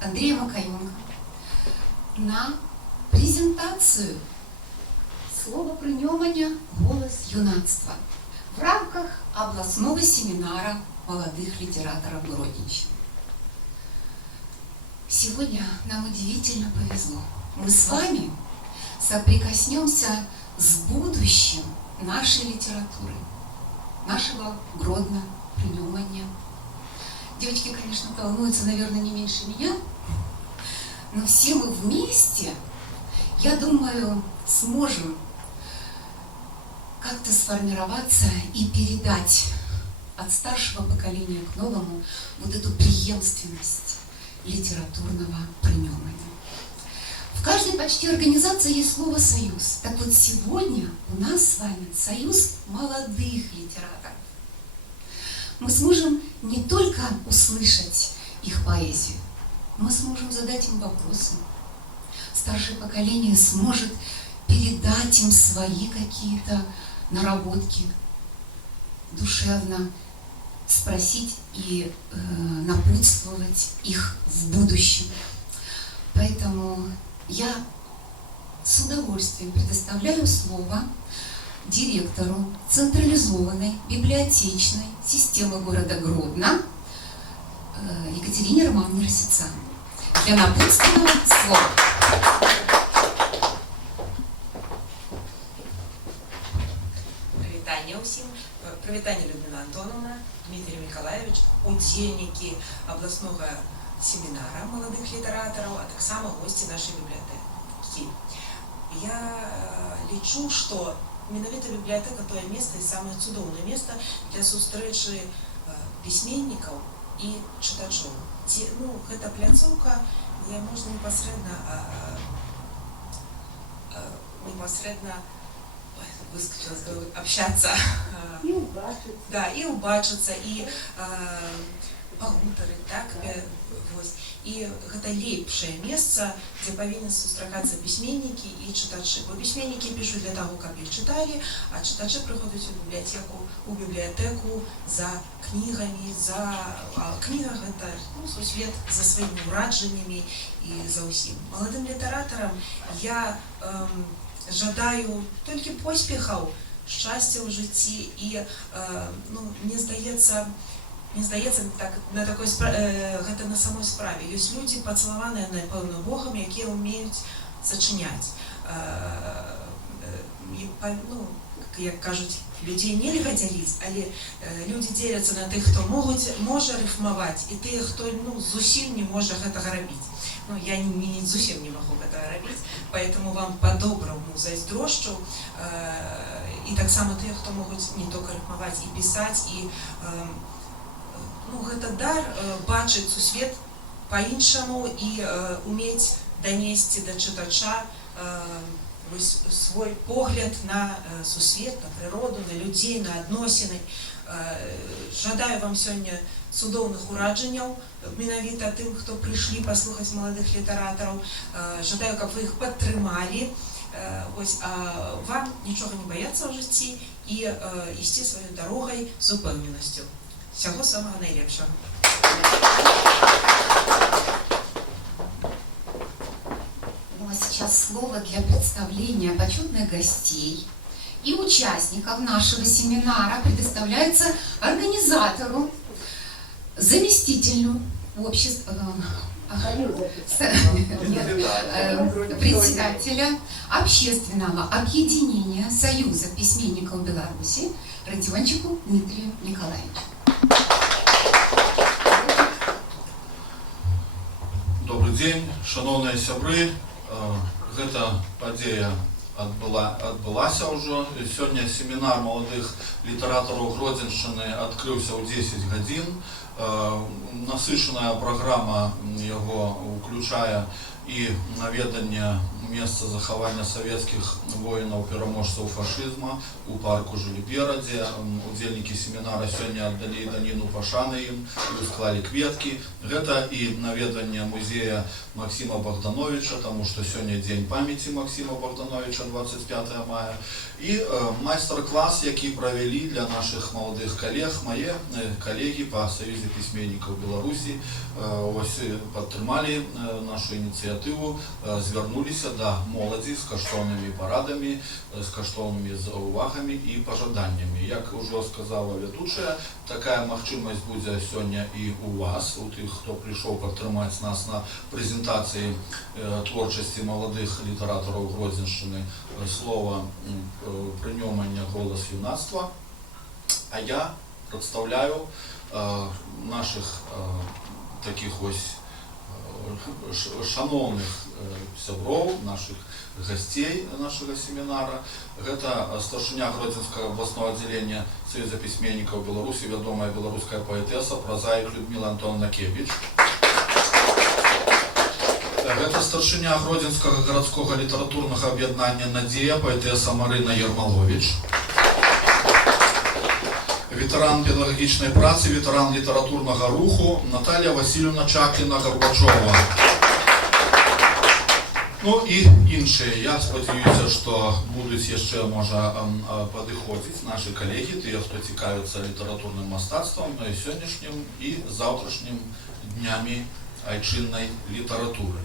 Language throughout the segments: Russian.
Андрея Макаенко на презентацію словоприймання «Голос юнацтва» в рамках областного семинара молодых литераторов Гродненщины. Сегодня нам удивительно повезло. Мы с вами соприкоснемся с будущим нашей литературы, нашего Гродно-приймання. Девочки, конечно, волнуются, наверное, не меньше меня, но все мы вместе, я думаю, сможем как-то сформироваться и передать от старшего поколения к новому вот эту преемственность литературного приймання. В каждой почти организации есть слово «союз». Так вот, сегодня у нас с вами союз молодых литераторов. Мы сможем не только услышать их поэзию, мы сможем задать им вопросы. Старшее поколение сможет передать им свои какие-то наработки, душевно спросить и напутствовать их в будущем. Поэтому я с удовольствием предоставляю слово директору централизованной библиотечной системы города Гродно Екатерине Романовне Росицан для напутственного слова. Привітання усім. Привітання Людмила Антоновна, Дмитрий Миколаевич, удзельники областного семинара молодых литераторов, а так само гости нашей библиотеки. Я лічу, що менавіта бібліотека – тое место і самае цудоўнае место для сустрэчы пісьменнікаў і чытачоў. Гэта пляцоўка, дзе можна непасрэдна общаться і убачыцца і пагутарыць, так, вось. І гэта лепшае месца, дзе павінны сустракацца пісьменнікі і чытачы. Бо пісьменнікі пішуць для таго, каб іх чыталі, а чытачы прыходзяць у бібліятэку за кнігамі, кніга гэта сусвет за сваімі ўраджаннямі і за ўсім. Маладым літаратарам я жадаю толькі поспехаў, шчасця ў жыцці і, мне здаецца, гэта на самой справе. Ёсць людзі, пацалаваныя, напэўна, Богам, якія ўмеюць сачыняць. Як кажуць, людзей нельга дзяліць, але людзі дзеляцца на тых, хто можа рыфмаваць, і тыя, хто зусім не можа гэтага рабіць. Я зусім не магу гэтага рабіць, поэтому вам по-добраму зайздрошчу. І таксама тыя, хто могуць не толькі рыфмаваць і пісаць, і гэта дар бачыць сусвет па-іншаму і умець данесці да чытача свой погляд на сусвет, на прыроду, на людзей, на адносіны. Жадаю вам сёння цудоўных ураджанняў, менавіта тым, хто прыйшлі паслухаць маладых літаратараў. Жадаю, каб вы іх падтрымалі. Вам нічога не баяцца ў жыцці і ісці сваёй дарогай з упэўненасцю. Всего самого наилепшего. Ну а сейчас слово для представления почетных гостей и участников нашего семинара предоставляется организатору, заместителю председателя общественного объединения Союза письменников Беларуси Родиончику Дмитрию Николаевичу. Добрый день, шановныя сябры. Гэта падзея адбылася ўжо. Сёння семінар маладых літаратараў Гродзеншчыны адкрыўся ў 10 гадзін. Насычаная праграма яго ўключае і наведанне месца захавання савецкіх воінаў-пераможцаў фашызма у парку Жуліберадзе. Удзельнікі семінара сёння аддалі даніну пашаны ім і склалі кветкі. Гэта і наведанне музея Максима Богдановича, таму што сёння дзень памяці Максима Богдановича, 25 мая. І майстар-клас, які правялі для нашых маладых калег, мае калегі па Саюзе Союзе письменников Беларуси подтримали нашу инициативу, звернулись до молоді с каштовными порадами, с каштовными заувагами и пожаданиями. Как уже сказала ведущая, такая махчимость будет сегодня и у вас, у тех, кто пришел подтримать нас на презентации творчости молодых литераторов Гродзенщины слова «Приньомання. Голос юнацтва». А я представляю наших таких ось шановних сябров, наших гостей нашего семинара. Это старшиня Гродзенского областного отделения Союза письменников Беларуси, ведомая белорусская поэтесса, прозаик Людмила Антоновна Кебич. Это старшиня Гродзенского городского литературного объединения «Надія», поэтесса Марина Ермолович. Ветеран педагогічної праці, ветеран літературного руху Наталія Васильівна Чакліна-Горбачова. Ну і інші. Я сподіваюся, що будуть ще, може, підходити наші колеги, ті, хто цікавиться літературним мистецтвом, сьогоднішнім і завтрашнім днями айчинної літератури.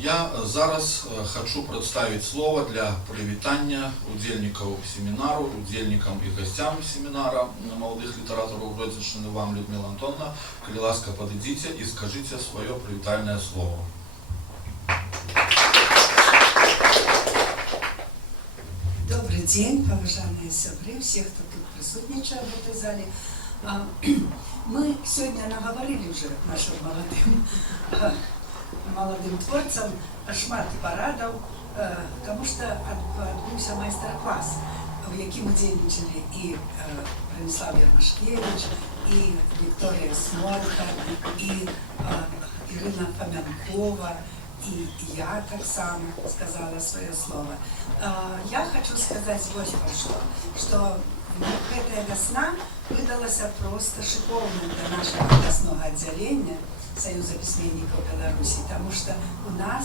Я зараз хочу представить слово для привітання удельников семинару, удельникам и гостям семинара молодых литераторов Гродзенщины. Вам, Людмила Антоновна, коли ласка, подойдите и скажите свое привитальное слово. Добрый день, уважаемые сябры, всех, кто тут присутничает в этой зале. Мы сегодня наговорили уже нашим молодым творцам шмат парадаў, тому что адбыўся майстар-класс, в якім удзельнічалі і Браніслав Ярмашкевич, і Виктория Смолка, і Ірина Фомянкова, и я так само сказала свое слово. Я хочу сказать вот что эта весна выдалась просто шиковной для нашего областного отделения Союза письменников Беларуси, потому что у нас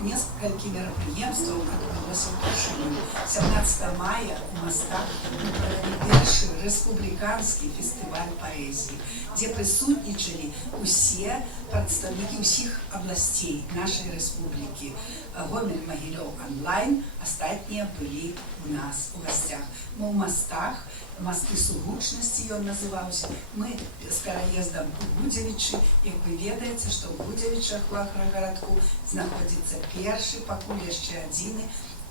несколько мероприятий отбылось впервые. 17 мая у моста мы провели первый республиканский фестиваль поэзии, где присутствовали все представники всех областей нашей республики. Гомель, Могилев онлайн, остальные были у нас в гостях. Мы в мостах, мосты Сугучности он назывался. Мы с переездом у Гудзевичи, и вы ведаете, что в Гудзевичах в Агрогородку находится первый, покуль еще один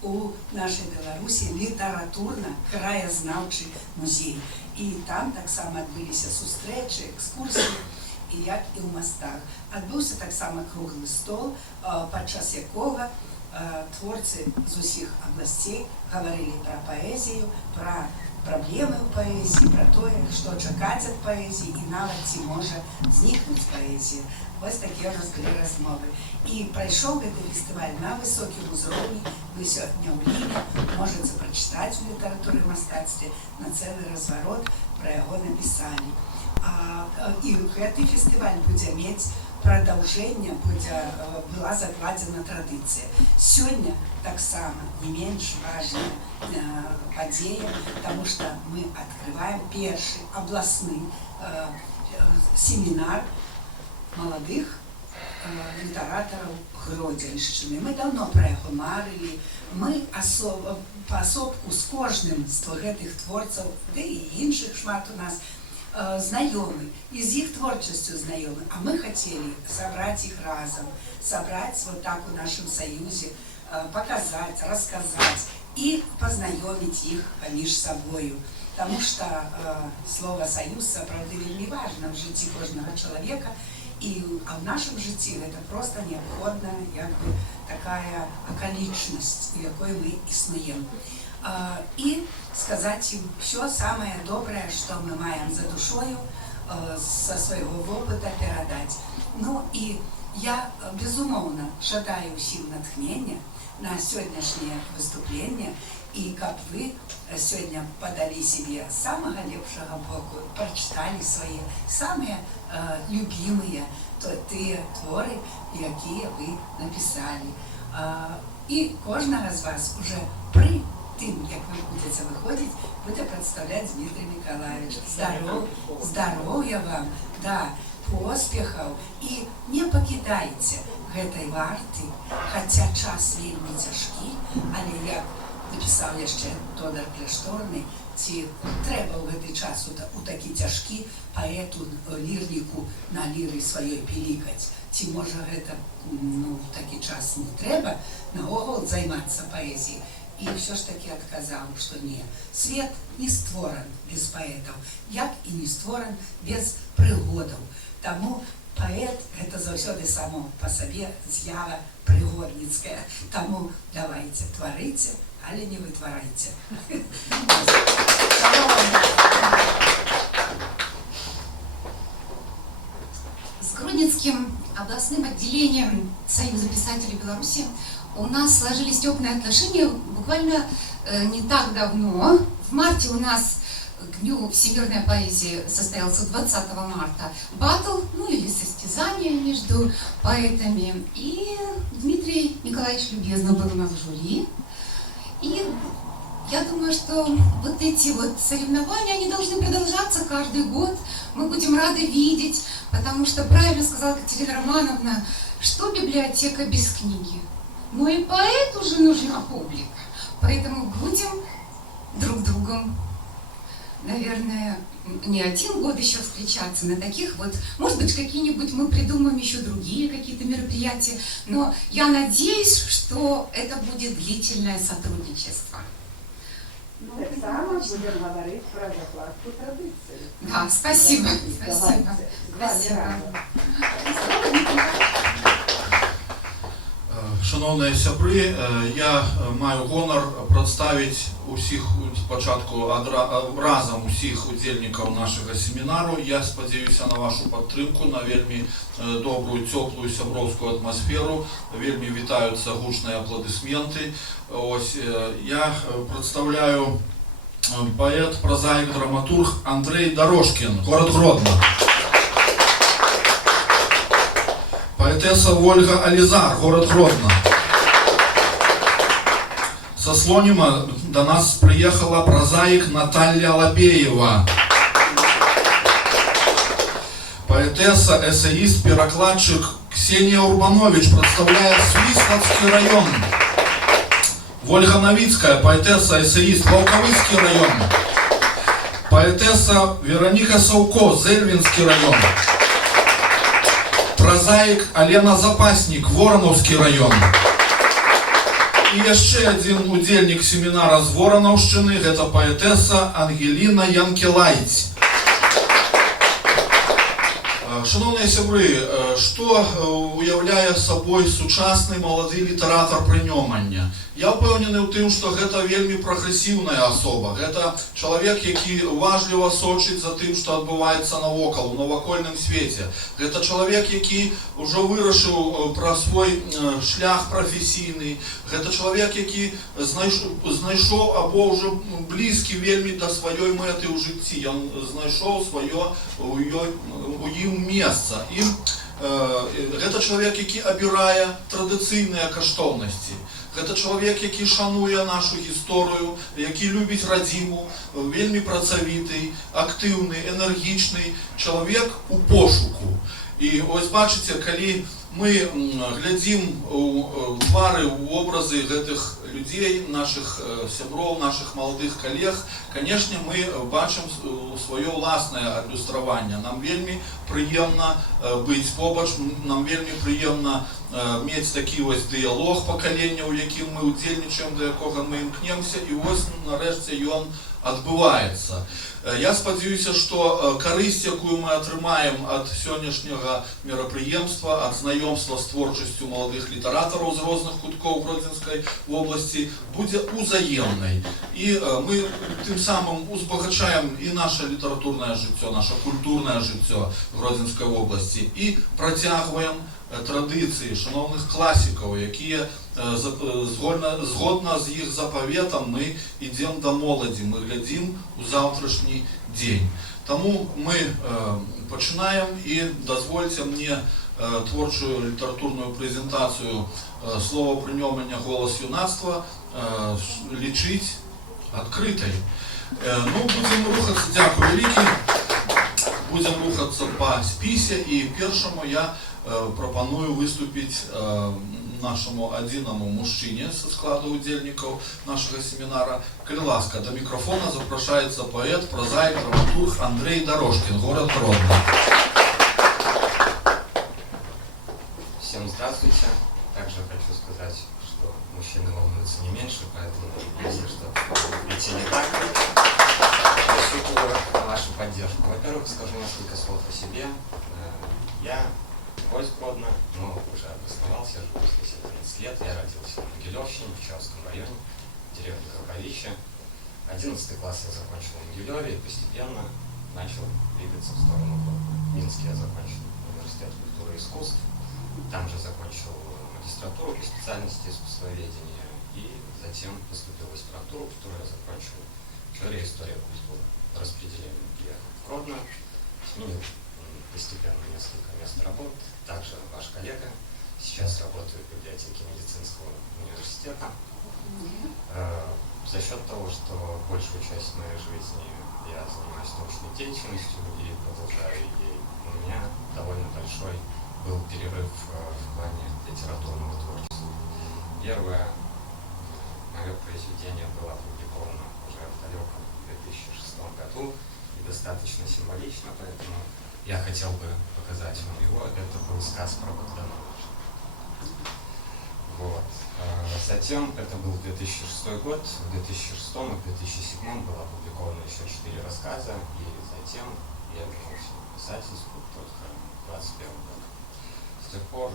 у нашей Беларуси литературно-краезнавчий музей. И там так само отбылись встречи, экскурсии, і як і в мостах. Адбыўся таксама круглый стол, падчас якого творцы з усіх областей говорили про поэзию, про проблемы в поэзии, про то, что чакаць ад поэзии и нават ці можа зникнуць поэзия. Вось такие у нас были размовы. И пройшоў гэты фестиваль на высокім узроўні. Вы сёння ў Ліне можете прочитать в литературе и мастацтве, на целый разворот про яго написали. І гэты фестываль будзе мець прадаўжэнне, была закладзена традыцыя. Сёння таксама не менш важная падзея, потому что мы открываем первый областный семинар молодых литераторов Гродзеншчыны. Мы давно про яго марылі, мы паасобку з кожным з гэтых творцаў, да і іншых шмат у нас, знакомы, и с их творчеством знакомы, а мы хотели собрать их разом, собрать вот так в нашем союзе, показать, рассказать и познакомить их поміж собою. Потому что слово «союз» правда вельми важно в житті кожного человека, а в нашем житті это просто необходная такая околичность, в якой мы існуем. И сказать им все самое доброе, что мы маем за душою, со своего опыта передать. Ну и я, безумовно, жадаю всем натхнения на сегодняшнее выступление, и как вы сегодня подали себе с самого лепшего боку, прочитали свои самые любимые те творы, какие вы написали. И кожного з вас уже при тым, як вы будете выходзіць, будзе прадстаўляць Дмітрий Миколаевич. Здароўя вам, да, поспехаў і не пакідайце гэтай варты, хаця час вельмі цяжкі, але як напісаў яшчэ Тодар Кляшторны, ці трэба ў гэты час у такі цяжкі паэту, лірніку на ліры сваёй пілікаць. Ці можа гэта в такі час не трэба наогул займацца паэзіяй. І ўсё ж такі адказаў, што не, свет не створан без паэтаў, як і не створан без прыгодаў. Таму паэт – гэта заўсёды само па сабе з'ява прыгодніцкая. Таму давайце, тварыце, але не вытварайце. С Гродненским областным отделением Союза писателей Беларуси у нас сложились теплые отношения буквально не так давно. В марте у нас к Дню всемирной поэзии состоялся 20 марта баттл, или состязание между поэтами. И Дмитрий Николаевич любезно был у нас в жюри. И я думаю, что вот эти вот соревнования, они должны продолжаться каждый год. Мы будем рады видеть, потому что правильно сказала Катерина Романовна, что библиотека без книги. Но и поэту же нужна публика. Поэтому будем друг другом, наверное, не один год еще встречаться на таких вот, может быть, какие-нибудь мы придумаем еще другие какие-то мероприятия, но я надеюсь, что это будет длительное сотрудничество. Так само будем говорить про закладку традиций. Да, спасибо. Спасибо. Шановні сябры, я маю гонар прадставіць усіх спачатку разам усіх удзельнікаў нашага семінару. Я спадзяюся на вашу падтрымку, на вельмі добрую, цёплую сяброўскую атмасферу. Вельмі вітаюцца гучныя апладысменты. Я прадстаўляю паэт, празаік, драматург Андрей Дорожкин, город Гродно. Поэтесса Ольга Ализар, город Гродно. Со Слонима до нас приехала прозаик Наталья Лобеева. Поэтесса, эссеист, перекладчик Ксения Урбанович представляет Свисловский район. Ольга Новицкая, поэтесса, эссеист, Волковыцкий район. Поэтесса Вероника Сауко, Зельвинский район. Прозаик Алена Запасник, Вороновский район. І яшчэ адзін удзельнік семінара з Воранаўшчыны, гэта паэтэса Ангеліна Янкелайць. Шановныя сябры, што уяўляе сабой сучасны малады літаратар прынёмання? Я ўпэўнены ў тым, што гэта вельмі прагрэсіўная асоба. Гэта чалавек, які уважліва сочыць за тым, што адбываецца навокал, у навакольным свеце. Гэта чалавек, які ўжо вырашыў пра свой шлях прафесійны. Гэта чалавек, які знайшоў або ўжо блізкі вельмі да сваёй мэты ў жыцці. Ён знайшоў сваё у ім месца. І гэта чалавек, які абірае традыцыйныя каштоўнасці. Гэта чалавек, які шануе нашу гісторыю, які любіць радзіму, вельмі працавіты, актыўны, энергічны чалавек у пошуку. І ось бачыце, калі мы глядзім у твары, у образы гэтых людзей, нашых сяброў, нашых маладых калег, канешне, мы бачым сваё ўласнае адлюстраванне. Нам вельмі прыемна быць побач, нам вельмі прыемна мець такі вось дыялог пакалення, у якім мы удзельнічаем, да якога мы імкнемся, і вось нарэшце ён адбываецца. Я спадзяюся, што карысць, якую мы атрымаем ад сённяшняга мерапрыемства, ад знаёмства з творчасцю маладых літаратараў з розных куткоў Гродзенскай вобласці, будзе узаемнай. І мы тым самым узбагачаем і наша літаратурнае жыццё, наша культурнае жыццё Гродзенскай вобласці і працягваем традыцыі шановных класікаў, якія згодна з іх запаветам мы ідзем да моладзі, мы глядзім у заўтрашні дзень. Таму мы пачынаем, і дазвольце мне творчую літаратурную прэзентацыю слова прынёмання «Голас юнацтва» лічыць адкрытай. Ну, будзем рухацца, дзякуй вялікі, будзем рухацца па спісе, і першаму я прапаную выступіць нашаму адзінаму мужчыне са складу удзельнікаў нашага семінара. Калі ласка, да мікрафона запрашаецца паэт, прозаік, драматург Андрей Дорожкин, город Гродно. Всем здравствуйте. Также хочу сказать, что мужчины волнуются не меньше, поэтому если что-то идти не так, рассчитываю на вашу поддержку. Во-первых, скажу несколько слов о себе. Я гость Гродно, но уже обосновался, живу здесь 11 лет. Я родился в Могилевщине, в Чавском районе, в деревне Кропалище. 11 класс я закончил в Могилеве и постепенно начал двигаться в сторону Гродно. В Минске я закончил университет культуры и искусств. Там же закончил магистратуру по специальности искусствоведения и затем поступил в аспирантуру, которую я закончил теория истории культуры. По распределению приехал в Гродно, сменил постепенно несколько мест работ. Также ваш коллега, сейчас работаю в библиотеке медицинского университета. За счет того, что большую часть моей жизни я занимаюсь научной деятельностью и продолжаю ей, у меня довольно большой был перерыв в плане литературного творчества. Первое мое произведение было опубликовано уже в далеком 2006 году и достаточно символично, поэтому я хотел бы показать вам его. Это был «Сказ про Богдановича». Вот. Затем, это был 2006 год, в 2006 и 2007 было опубликовано еще 4 рассказа, и затем я вернулся в писательству только в 2021 году. С тех пор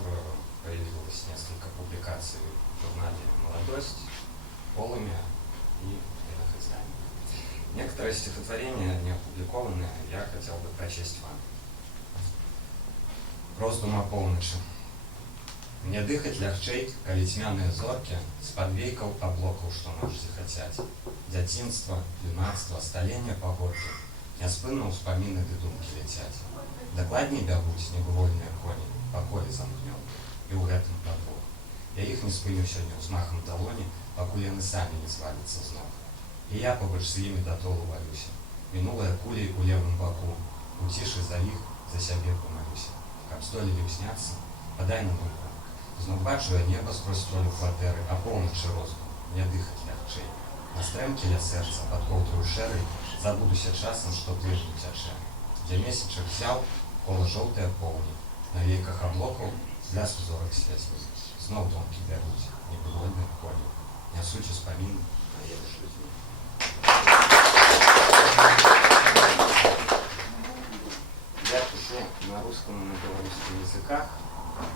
появилось несколько публикаций в журнале «Молодость», «Полымя» и иных изданий. Некоторые стихотворения, не опубликованные, я хотел бы прочесть вам. Роздум о полночи. Мне дыхать лягчэй, калі цьмяныя зоркі з-пад вейкаў аблокаў, што ноч захацяць. Дзяцінства, юнацтва, сталення пагоркі, няспынна ўспаміны ды думкі ляцяць. Дакладней бягуць небывольныя коні, паколі замкнёны, і ў гэтым падвох. Я іх не спыню сёння ўзмахам далоні, пакуль яны самі не зваляцца з ног. І я побач з імі датолу валюся. Мінулая кулей у левым баку, у цішы за іх, за сябе памалюся. Каб здолелі ўсняцца, падай на думку. Знов бачу я неба скрозь столю кватэры, а поўначы роздум, мне дыхаць лягчэй. На стрэмкі ля сэрца пад коўдраю шэрай забудуся часам, што плыжу цячэ. Дзе месячак взяў, кола жоўтыя поўні, на вейках аблокаў бляск зорак светлых. Знов думкі бягуць, небывольныя коні, нясуць успаміны на еду з людзьмі. Я пишу на русском и на белорусском языках,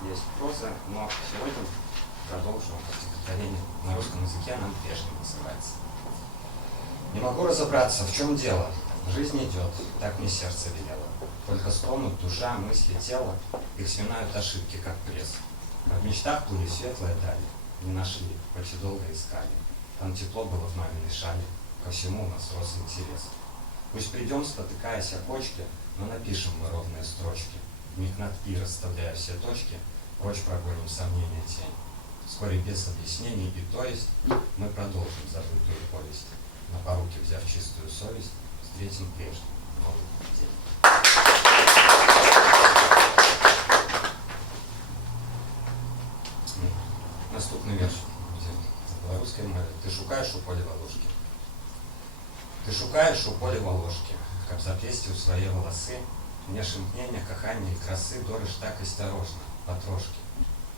есть проза, но сегодня продолжу стихотворение на русском языке, нам прежде называется. Не могу разобраться, в чем дело. Жизнь идет, так мне сердце велело. Только стонут душа, мысли, тело, их сминают ошибки, как пресс. А в мечтах плыли светлые дали, не нашли, хоть и долго искали. Там тепло было в маминой шале, ко всему у нас рос интерес. Пусть придем, спотыкаясь о почке, но напишем мы ровные строчки. Вмиг над «и», расставляя все точки, прочь прогоним сомнения тень. Вскоре без объяснений и то есть мы продолжим забытую повесть. На поруки, взяв чистую совесть, встретим прежний новый день. Наступний вірш за белорусской мовой. Ты шукаешь у поля волошки. Ты шукаешь у поля волошки, каб заплесці ў свае волосы. Мне шимкнення, кахання і краси дориш так осторожно, потрошки.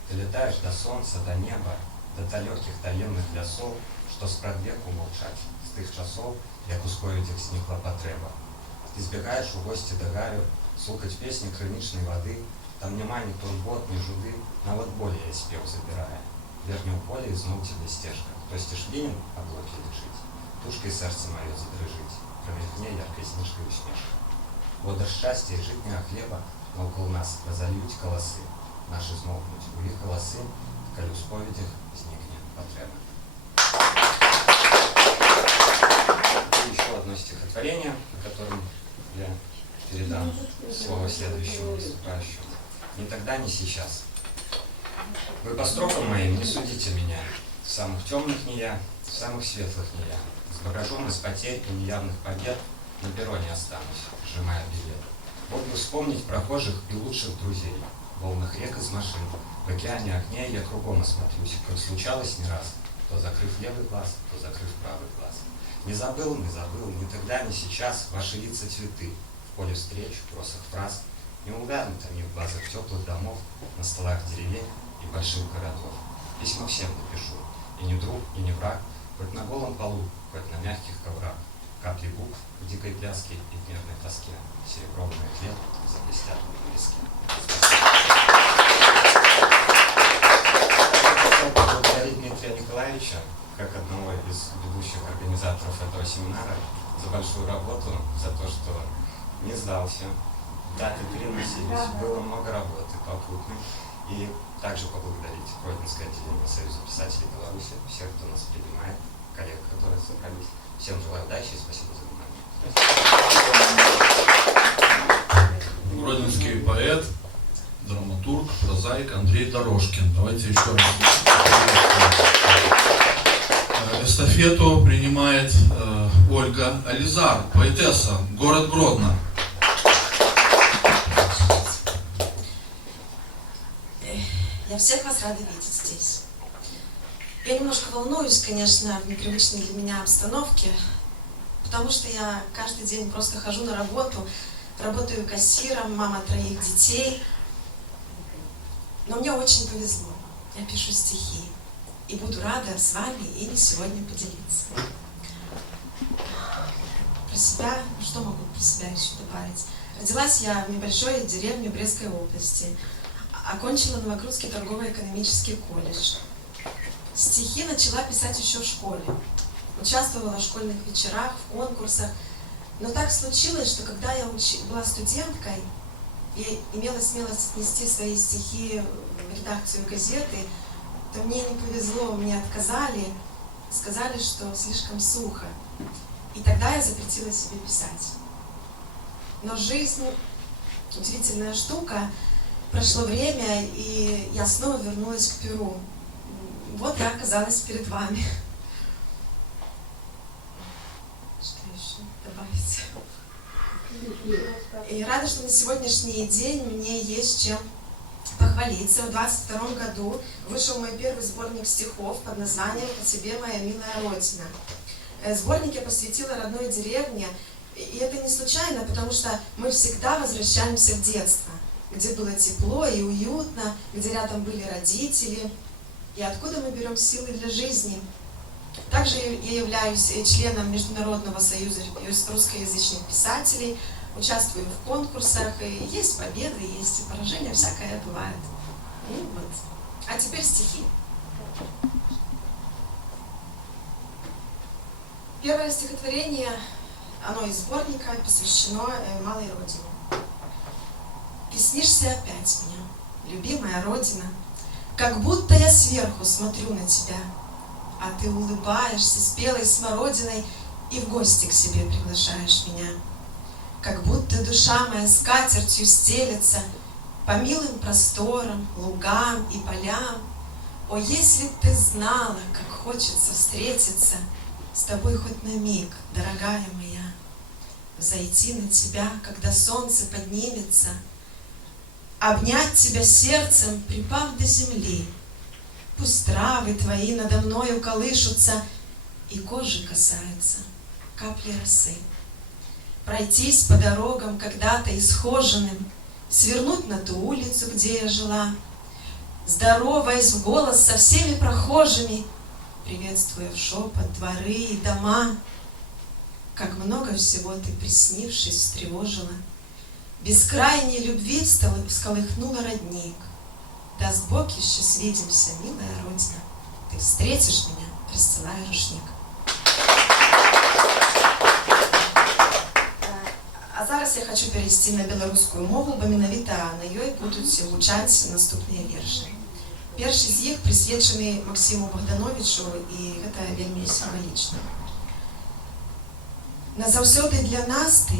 Ты летаешь до солнца, до неба, до далеких таемных лясов, что спрадвеку молчать, с тых часов, як ускорить их сникла потреба. Ты сбегаешь в гости до гаю, слухать песни крыничной воды, там нема ни турбот, ни жуды, нават более я спев забирая. Верни у поля и знов тебе стежка, то стишь винен облоки лежить, тушкой сердце мое задрыжить, промелькне яркой снежкой усмешка. Вода щастя і житнього хліба навколо нас розальють колоси. Наші змовкнуть у їх голоси, коли у сповідях зникне потреба. И еще одно стихотворение, в котором я передам слово следующему выступающему. Ни тогда, ни сейчас. Вы по строкам моим не судите меня. В самых темных не я, в самых светлых не я. С потерь и неявных побед на перроне останусь, сжимая билет. Вот бы вспомнить прохожих и лучших друзей, волнах рек из машин. В океане огней я кругом осмотрюсь, как случалось не раз, то закрыв левый глаз, то закрыв правый глаз. Не забыл, ни тогда, ни сейчас ваши лица цветы, в поле встреч, в бросах фраз. Не увянут они в глазах теплых домов, на столах деревень и больших городов. Письма всем напишу, и не друг, и не враг, хоть на голом полу, хоть на мягких коврах. Капли букв в дикой пляске и в нервной тоске, серебром моих лет заблестят в виске. Я хотел поблагодарить Дмитрия Николаевича, как одного из ведущих организаторов этого семинара, за большую работу, за то, что не сдался, даты переносились, было много работы попутной. И также поблагодарить Гродненское отделение Союза писателей Беларуси, всех, кто нас принимает, коллег, которые собрались. Всем желаю удачи и спасибо за внимание. Гродненский поэт, драматург, прозаик Андрей Дорожкин. Давайте еще раз. Эстафету принимает Ольга Ализар, поэтесса, город Гродно. Я всех вас рада видеть здесь. Я немножко волнуюсь, конечно, в непривычной для меня обстановке, потому что я каждый день просто хожу на работу, работаю кассиром, мама 3 детей. Но мне очень повезло. Я пишу стихи и буду рада с вами ими сегодня поделиться. Про себя, что могу про себя еще добавить? Родилась я в небольшой деревне Брестской области. Окончила Новогрудский торгово-экономический колледж. Стихи начала писать еще в школе. Участвовала в школьных вечерах, в конкурсах. Но так случилось, что когда я была студенткой и имела смелость отнести свои стихи в редакцию газеты, то мне не повезло, мне отказали, сказали, что слишком сухо. И тогда я запретила себе писать. Но жизнь — удивительная штука. Прошло время, и я снова вернулась к перу. Вот я оказалась перед вами. Что еще добавить? И рада, что на сегодняшний день мне есть чем похвалиться. В 22 году вышел мой первый сборник стихов под названием «По тебе, моя милая Родина». Сборник я посвятила родной деревне, и это не случайно, потому что мы всегда возвращаемся в детство, где было тепло и уютно, где рядом были родители, и откуда мы берем силы для жизни. Также я являюсь членом Международного союза русскоязычных писателей, участвую в конкурсах, и есть победы, есть и поражения, всякое бывает. Ну вот. А теперь стихи. Первое стихотворение, оно из сборника, посвящено малой родине. Ты снишься опять мне, любимая Родина, как будто я сверху смотрю на тебя, а ты улыбаешься спелой смородиной и в гости к себе приглашаешь меня. Как будто душа моя скатертью стелется по милым просторам, лугам и полям. О, если б ты знала, как хочется встретиться с тобой хоть на миг, дорогая моя, зайти на тебя, когда солнце поднимется, обнять тебя сердцем, припав до земли. Пусть травы твои надо мною колышутся и кожи касаются капли росы. Пройтись по дорогам когда-то исхоженным, свернуть на ту улицу, где я жила, здороваясь в голос со всеми прохожими, приветствуя в шепот дворы и дома. Как много всего ты, приснившись, встревожила, бескрайней любви всколыхнула родник. Даст Бог, еще свидимся, милая Родина, ты встретишь меня, расцелая рушник. А зараз я хочу перейти на белорусскую мову, бо менавіта на ёй будуть гучаць наступныя вершы. Першы з іх прысвечаны Максиму Богдановичу, і гэта вельмі сімвалічна. Назаўсёды для нас ты,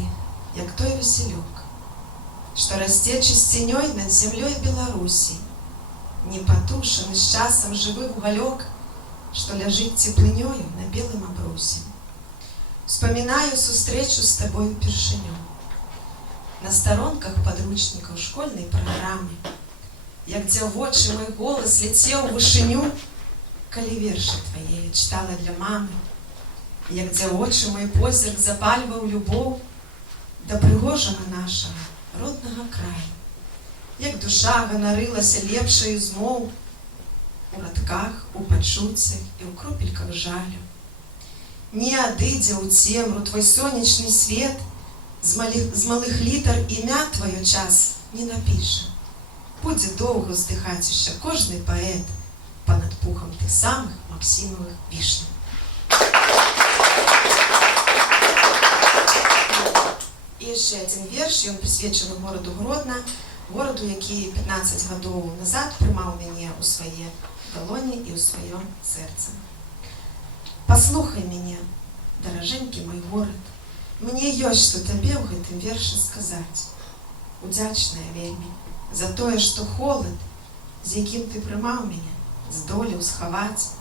як той васілёк, што расце чысцінёй над зямлёй Беларусі, не патушаны з часам жывы вугалёк, што ляжыць цеплынёю на белым абрусе. Вспоминаю сустрэчу з табою першыню. На старонках падручнікаў школьнай праграмы, як дзявочы мой голас ляцеў у вышыню, калі вершы твае я чытала для мамы, як дзявочы мой позірк запальваў любоў да прыгожага нашага роднага краю, як душа ганарылася лепшаю змоў у радках, у пачуццях і ў кропельках жалю. Не адыдзе ў цемру твой сонечны свет, з малых літар імя тваё час не напіша. Будзе доўга ўздыхаць яшчэ кожны паэт панад пухам тых самых Максімавых вішняў. І яшчэ адзін верш, ён прысвечаны гораду Гродна, гораду, які 15 гадоў назад прымаў мяне ў свае далоні і ў сваё сэрца. Паслухай мяне, даражэнькі мой горад, мне ёсць што табе ў гэтым вершы сказаць. Удзячная вельмі за тое, што холад, з якім ты прымаў мяне, здолеў схаваць.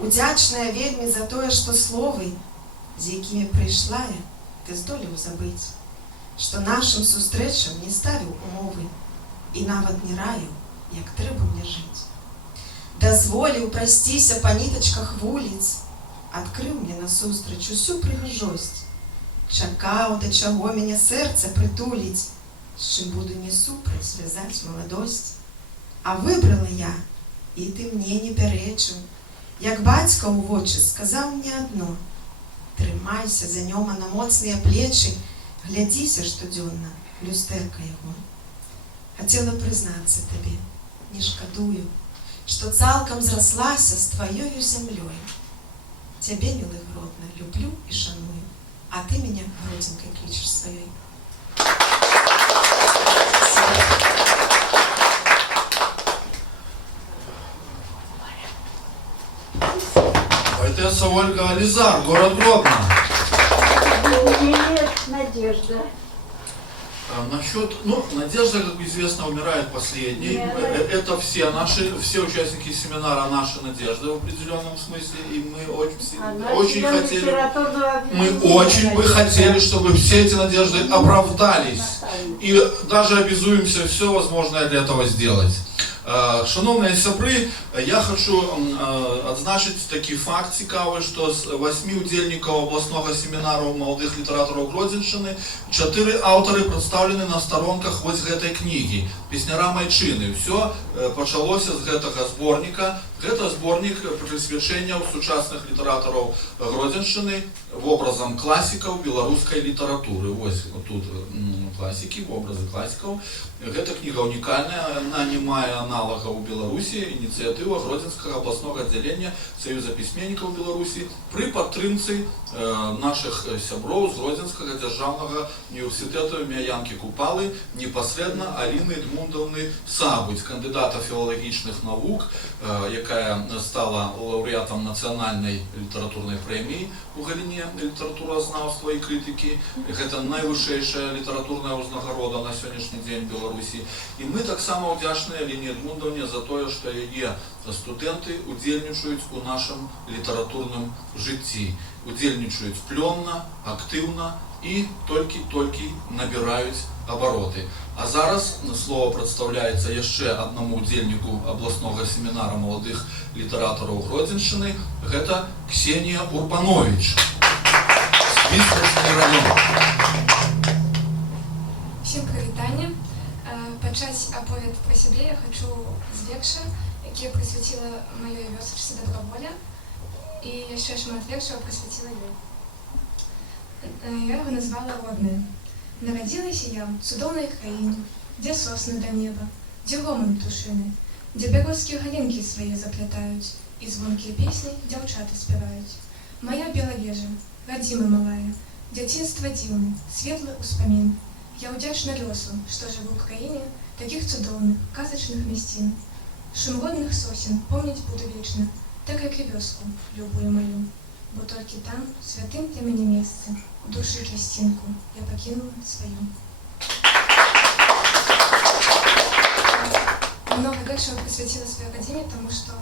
Удзячная вельмі за тое, што словы, з якімі прыйшла я, ты здолеў забыць. Што нашым сустрэчам не ставіў умовы і нават не раіў, як трэба мне жыць. Дазволіў прайсціся па нітачках вуліц, адкрыў мне насустрач усю прыгажосць, чакаў, да чаго мяне сэрца прытуліць, з чым буду не супраць звязаць маладосць. А выбрала я, і ты мне не пярэчыў, як бацька ў вочы сказаў мне адно: трымайся за нёма на моцныя плечы, глядзіся штодзённа люстэрка яго. Хацела прызнацца табе, не шкадую, што цалкам зраслася з тваёю зямлёй. Цябе, мілы Гродна, люблю і шаную, а ты мяне Гродзенкай клічаш сваёй. Поэтесса Ольга Ализар, город Гродно. Надежда. Насчет, Надежда, как известно, умирает последней. Это все участники семинара наши надежды в определенном смысле, и мы очень бы хотели, чтобы все эти надежды оправдались, и даже обязуемся все возможное для этого сделать. Шановні сябри, я хочу адзначыць такі факт цікавы, што з 8 удзельнікаў абласнога семінару маладых літаратараў Гродзеншчыны 4 аўтары прадстаўлены на старонках вось гэтай кнігі «Песняра майчыны». Всё пачалося з гэтага зборніка. Гэта зборнік прысвячэнняў сучасных літаратараў Гродзеншчыны вобразам класікаў беларускай літаратуры. Вось тут класікі, вобразы класікаў. Гэта кніга унікальная, она не мае аналага ў Беларусі, ініцыятыва Гродзенскага абласнога аддзялення Саюза пісьменнікаў Беларусі пры падтрымцы нашых сяброў з Гродзенскага дзяржаўнага універсітэту імя Янкі Купалы, непасрэдна Аліны Эдмундаўны Сабуць, кандыдата філалагічных навук, якая стала лаўрэатам нацыянальнай літаратурнай прэміі у галіне літаратуразнаўства і крытыкі. Гэта найвышэйшая літаратурная ўзнагарода на сённяшні дзень Беларусі. І мы таксама ўдзячныя Аліне Эдмундаўне за тое, што яе студэнты удзельнічаюць у нашым літаратурным жыцці. Удзельнічаюць плённа, актыўна і толькі набіраюць абароты. А зараз слово прадстаўляецца яшчэ аднаму удзельніку абласнога семінара маладых літаратараў Гродзеншчыны. Гэта Ксенія Урбанович. Всім прывітанне. Пачаць аповед пра сябе я хачу з верша, які я прысвяціла маёй вёсачцы Дабраволя, і яшчэ шмат вершаў прысвяціла ёй. Я яго назвала «Родная». Нарадзілася я ў цудоўнай краіне, дзе сосны да неба, дзе гоман птушыны, дзе бярозкі галінкі свае заплятаюць, і звонкія песні дзяўчаты спяваюць. Моя Белавежа, радзіма малая, дзяцінства дзіўны, светлы ўспамін. Я ўдзячна лёсу, што жыву ў краіне такіх цудоўных, казачных мясцін. Шум родных сосен помніць буду вечна, так як і вёску, любую маю. Бо толькі там, святым для мяне месцы, у душы часцінку я пакінула сваю. Много вершаў прысвяціла сваёй радзіме, таму што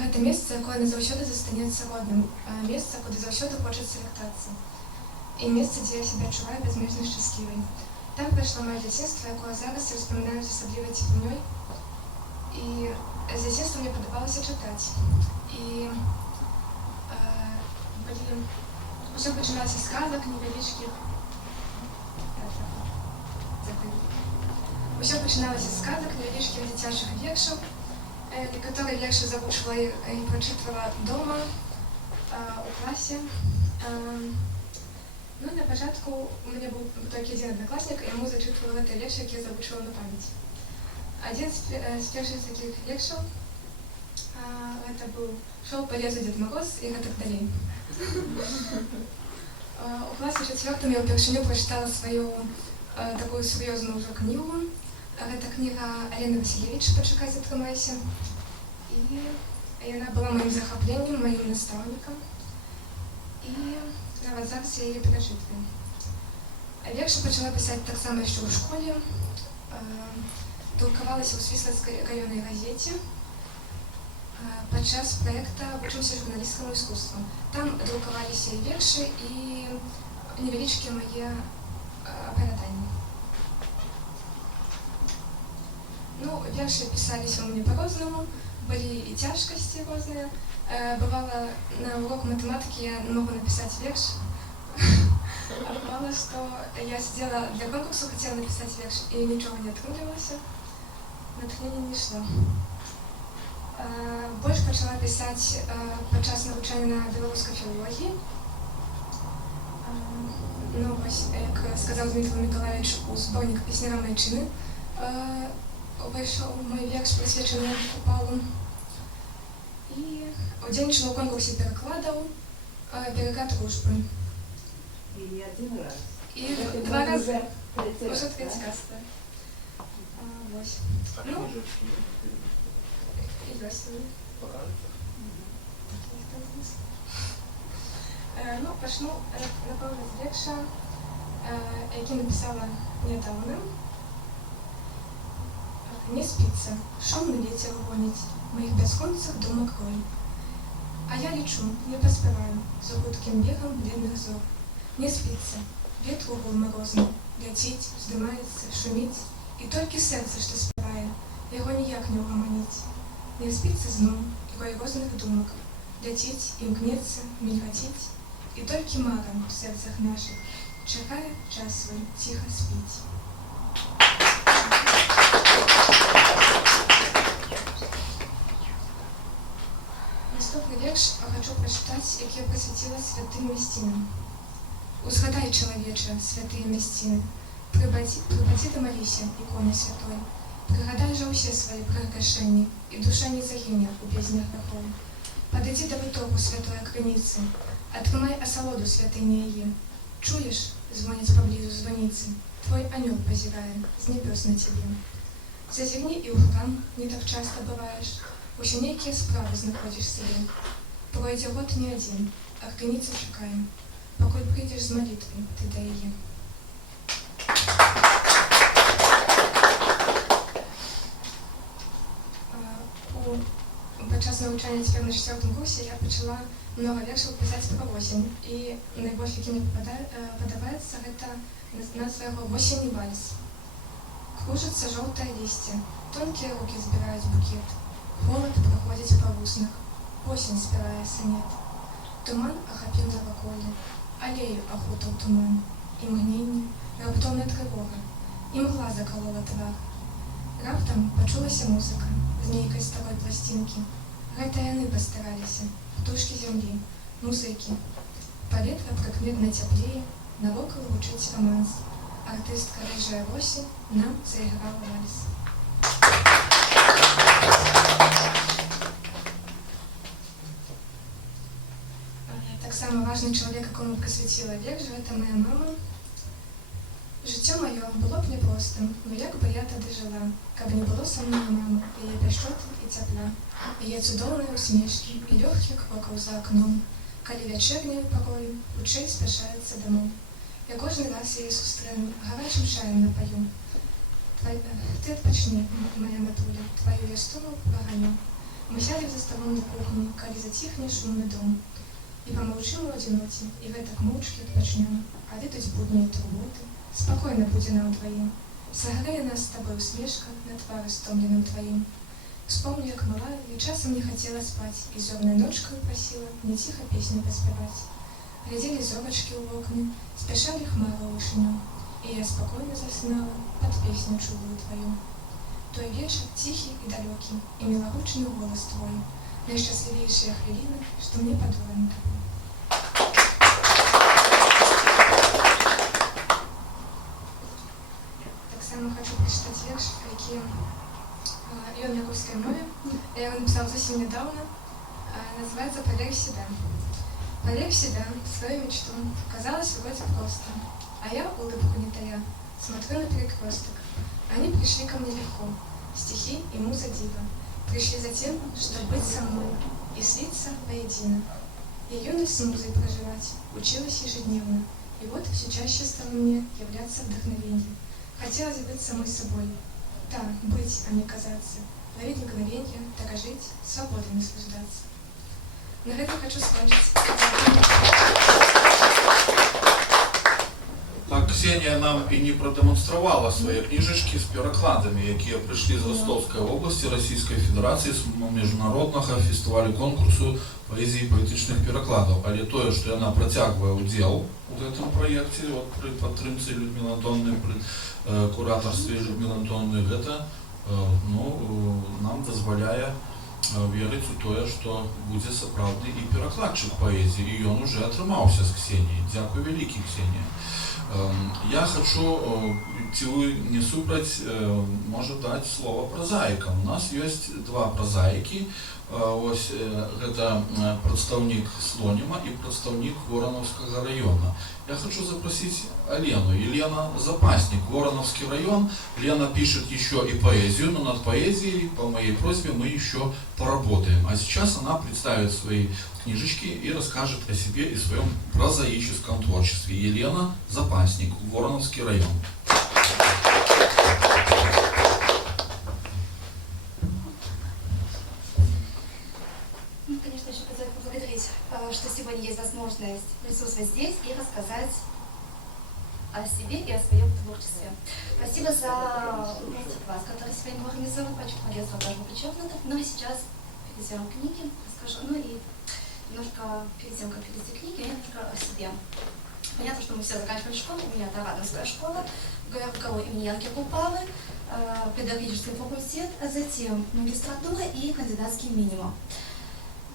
Гэта месца, якое назаўсёды застанецца родным, месца, куды заўсёды хочацца вяртацца. І месца, дзе я сябе адчуваю бязмежна шчаслівай. Там прайшло маё дзяцінства, якое зараз я ўспамінаю з асаблівай цеплынёй. І з дзяцінства мне падабалася чытаць. І ўсё пачыналася з казак невялічкіх. Усё пачыналася з казак невялічкіх дзіцячых вершаў. Некаторыя вершы завучвала і прачытвала дома, у класе. Ну, на пачатку у мяне быў толькі адзін аднакласнік, і яму зачытвала гэтыя вершы, якія завучвала на памяць. Адзін з першых такіх вершаў гэта быў «Шоў па лесу Дзед Мороз» і гэтак далей. У класе 4 я ўпершыню прачытала сваю такую сур'ёзную ўжо кнігу. Гэта кніга Алены Васильевич «Пачакай, затрымайся». І яна была маім захапленнем, маім настаўнікам. І нават зараз я яе перачытваю. Вершы пачала пісаць таксама яшчэ ў школе. Друкавалася ў Свіслацкай раённай газеце. Падчас праекта вучыўся журналісцкаму іскусству. Там друкаваліся і вершы, і невялічкія мае апавяданні. Ну, вершы пісаліся ў мяне па-рознаму, былі і цяжкасці розныя. Бывала, на урок матэматыкі я не могу напісаць верш. А бывала, што я сидзела для конкурсу, хацела напісаць верш, і нічога не атрымлівалася. Натхнення не ішло. Больш пачала пісаць падчас навучання на беларускай філологіі. Ну, вось, як сказаў Дмітрий Миколаевич, у зборнік «Песня рамайчыны» увайшоў мой верш, прысвечаны Купалу. І удзельнічала ў конкурсе перакладаў «Берега дружбы». І не один раз. І 2 разы. Уже 3 каста. Вось. Ну, і ёсць. Ну, пачну, напэўна, з верша, які напісала нядаўна. Не спіцца, шумны вецер гоніць, маіх бясконцых думак рой. А я лічу, не паспяваю, за хуткім бегам бледных зор. Не спіцца, ветру гул марозны, ляціць, здымаецца, шуміць, і толькі сэрца, што спявае, яго ніяк не ўгаманіць. Не спіцца зноў, рой розных думак, ляціць, імкнецца, мільгаціць, і толькі мара ў сэрцах нашых чакае час свой, ціха спіць. Наступны верш хачу прачытаць, які я прысвяціла святым мясцінам. Узгадай, чалавеча, святыя мясціны, прыпадзі да маліся, іконы святой. Прыгадай жа ўсе свае прыгашэнні, і душа не загіне ў безднях грахоў. Падыдзі да вытоку святой крыніцы, атрымай асалоду святыні яе. Чуеш, звоняць паблізу званіцы, твой анёл пазірае з нябёс на цябе. Зазірні і ў храм, не так часта бываеш, усе нейкія справы знаходзіш сабе. Пройдзе год не адзін, а крыніца чакае, пакуль прыйдзеш з малітвай ты да яе. Падчас навучання цяпер на 4 курсе я пачала много вершаў пісаць пра восень. І найбольш, які мне падабаецца, гэта назва яго «Восень і вальс». Кружыцца жоўтае лісце, тонкія рукі збіраюць букет. Холад праходзіць па вуснах, осень спявае санет. Туман ахапіў наваколле, алею ахутаў туман. Імгненне, раптоўная трывога, імгла закалола твар. Раптам пачулася музыка з нейкай старой пласцінкі. Гэта яны пастараліся, птушкі зямлі, музыкі. Паветра прыкметна цяплее, навокал гучыць раманс. Артыстка рыжая восень нам зайграла вальс. Таксама важны чалавек, якому прысвяціла верш, гэта моя мама. Жыццё маё было б няпростым, но як бы я тады жыла, каб не было са мной мамы, яе пяшчоты і цяпла, яе цудоўныя усмешкі і лёгкіх крокаў за акном, калі вячэрняю пакою хутчэй спяшаецца дамоў. Я кожны раз яе сустрэну, гарачым чаем напаю. Ты адпачні, моя матуля, тваю я стулу праганю. Мы сядем за столом на кухні, коли затихне шумний дом. І помовчимо в одиноті, і в так мовчки відпочнемо. А видать будні і турботи, спокійно буде нам двоїм. Согреє нас з тобою усмішка на твари стомленим твоїм. Вспомню, як мала, я часом не хотела спать, и зёмной ночкою просила мне тихо песню поспевать. Глядели зорочки у окна, спешали хмары у вышину, и я спокойно засынала под песню чулую твою. Той вечер тихий и далекий, и милоручный голос твой, наисчастливейшая хвилина, что мне подарена тобой. Так само хочу прочитать верш, які ён на русской мове. Я его написала совсем недавно. Называется «Поверь в себя». Поверь в себя, в свою мечту. Казалось, вроде просто. А я, улыбку не тая, смотрю на перекресток. Они пришли ко мне легко. Стихи и муза дива. Пришли за тем, чтобы быть со мной и слиться воедино. Я юность с музой проживать училась ежедневно. И вот все чаще стало мне являться вдохновением. Хотелось быть самой собой. Да, быть, а не казаться. Ловить мгновенья, дорожить, свободой наслаждаться. На этом хочу скончить. Так, Ксенія нам і не продемонструвала свої книжечки з перекладами, які прийшли з Ростовської області Російської Федерації з міжнародного фестивалю конкурсу поезії і політичних перекладів. Але те, що вона протягує уділ у цьому проєкті, от при підтримці Людмили Антоновни, при кураторстві Людмили Антоновни, це нам дозволяє вірити у те, що буде справді і перекладчик поезії, і він вже отримався з Ксенією. Дякую велике, Ксенія. Я хочу, ці ви не супроть, може дати слово прозаїкам. У нас є два прозаїки. Ось це представник Слоніма і представник Вороновського району. Я хочу запросити Елену. Елена Запасник, Вороновский район. Лена пишет еще и поэзию, но над поэзией, по моей просьбе, мы еще поработаем. А сейчас она представит свои книжечки и расскажет о себе и своем прозаическом творчестве. Елена Запасник, Вороновский район. Конечно, еще хотела поблагодарить, что сегодня есть возможность присутствовать здесь и рассказать о себе и о своем творчестве. Спасибо за мастер-класс, который сегодня организован, почему агентство должно подчеркнуто. Ну а сейчас перейдем к книге, расскажу, и немножко перед тем, как перейти к книге, немножко о себе. Понятно, что мы все заканчивали школу, у меня Тарадовская школа, ГРКУ имени Янки Купалы, педагогический факультет, а затем магистратура и кандидатский минимум.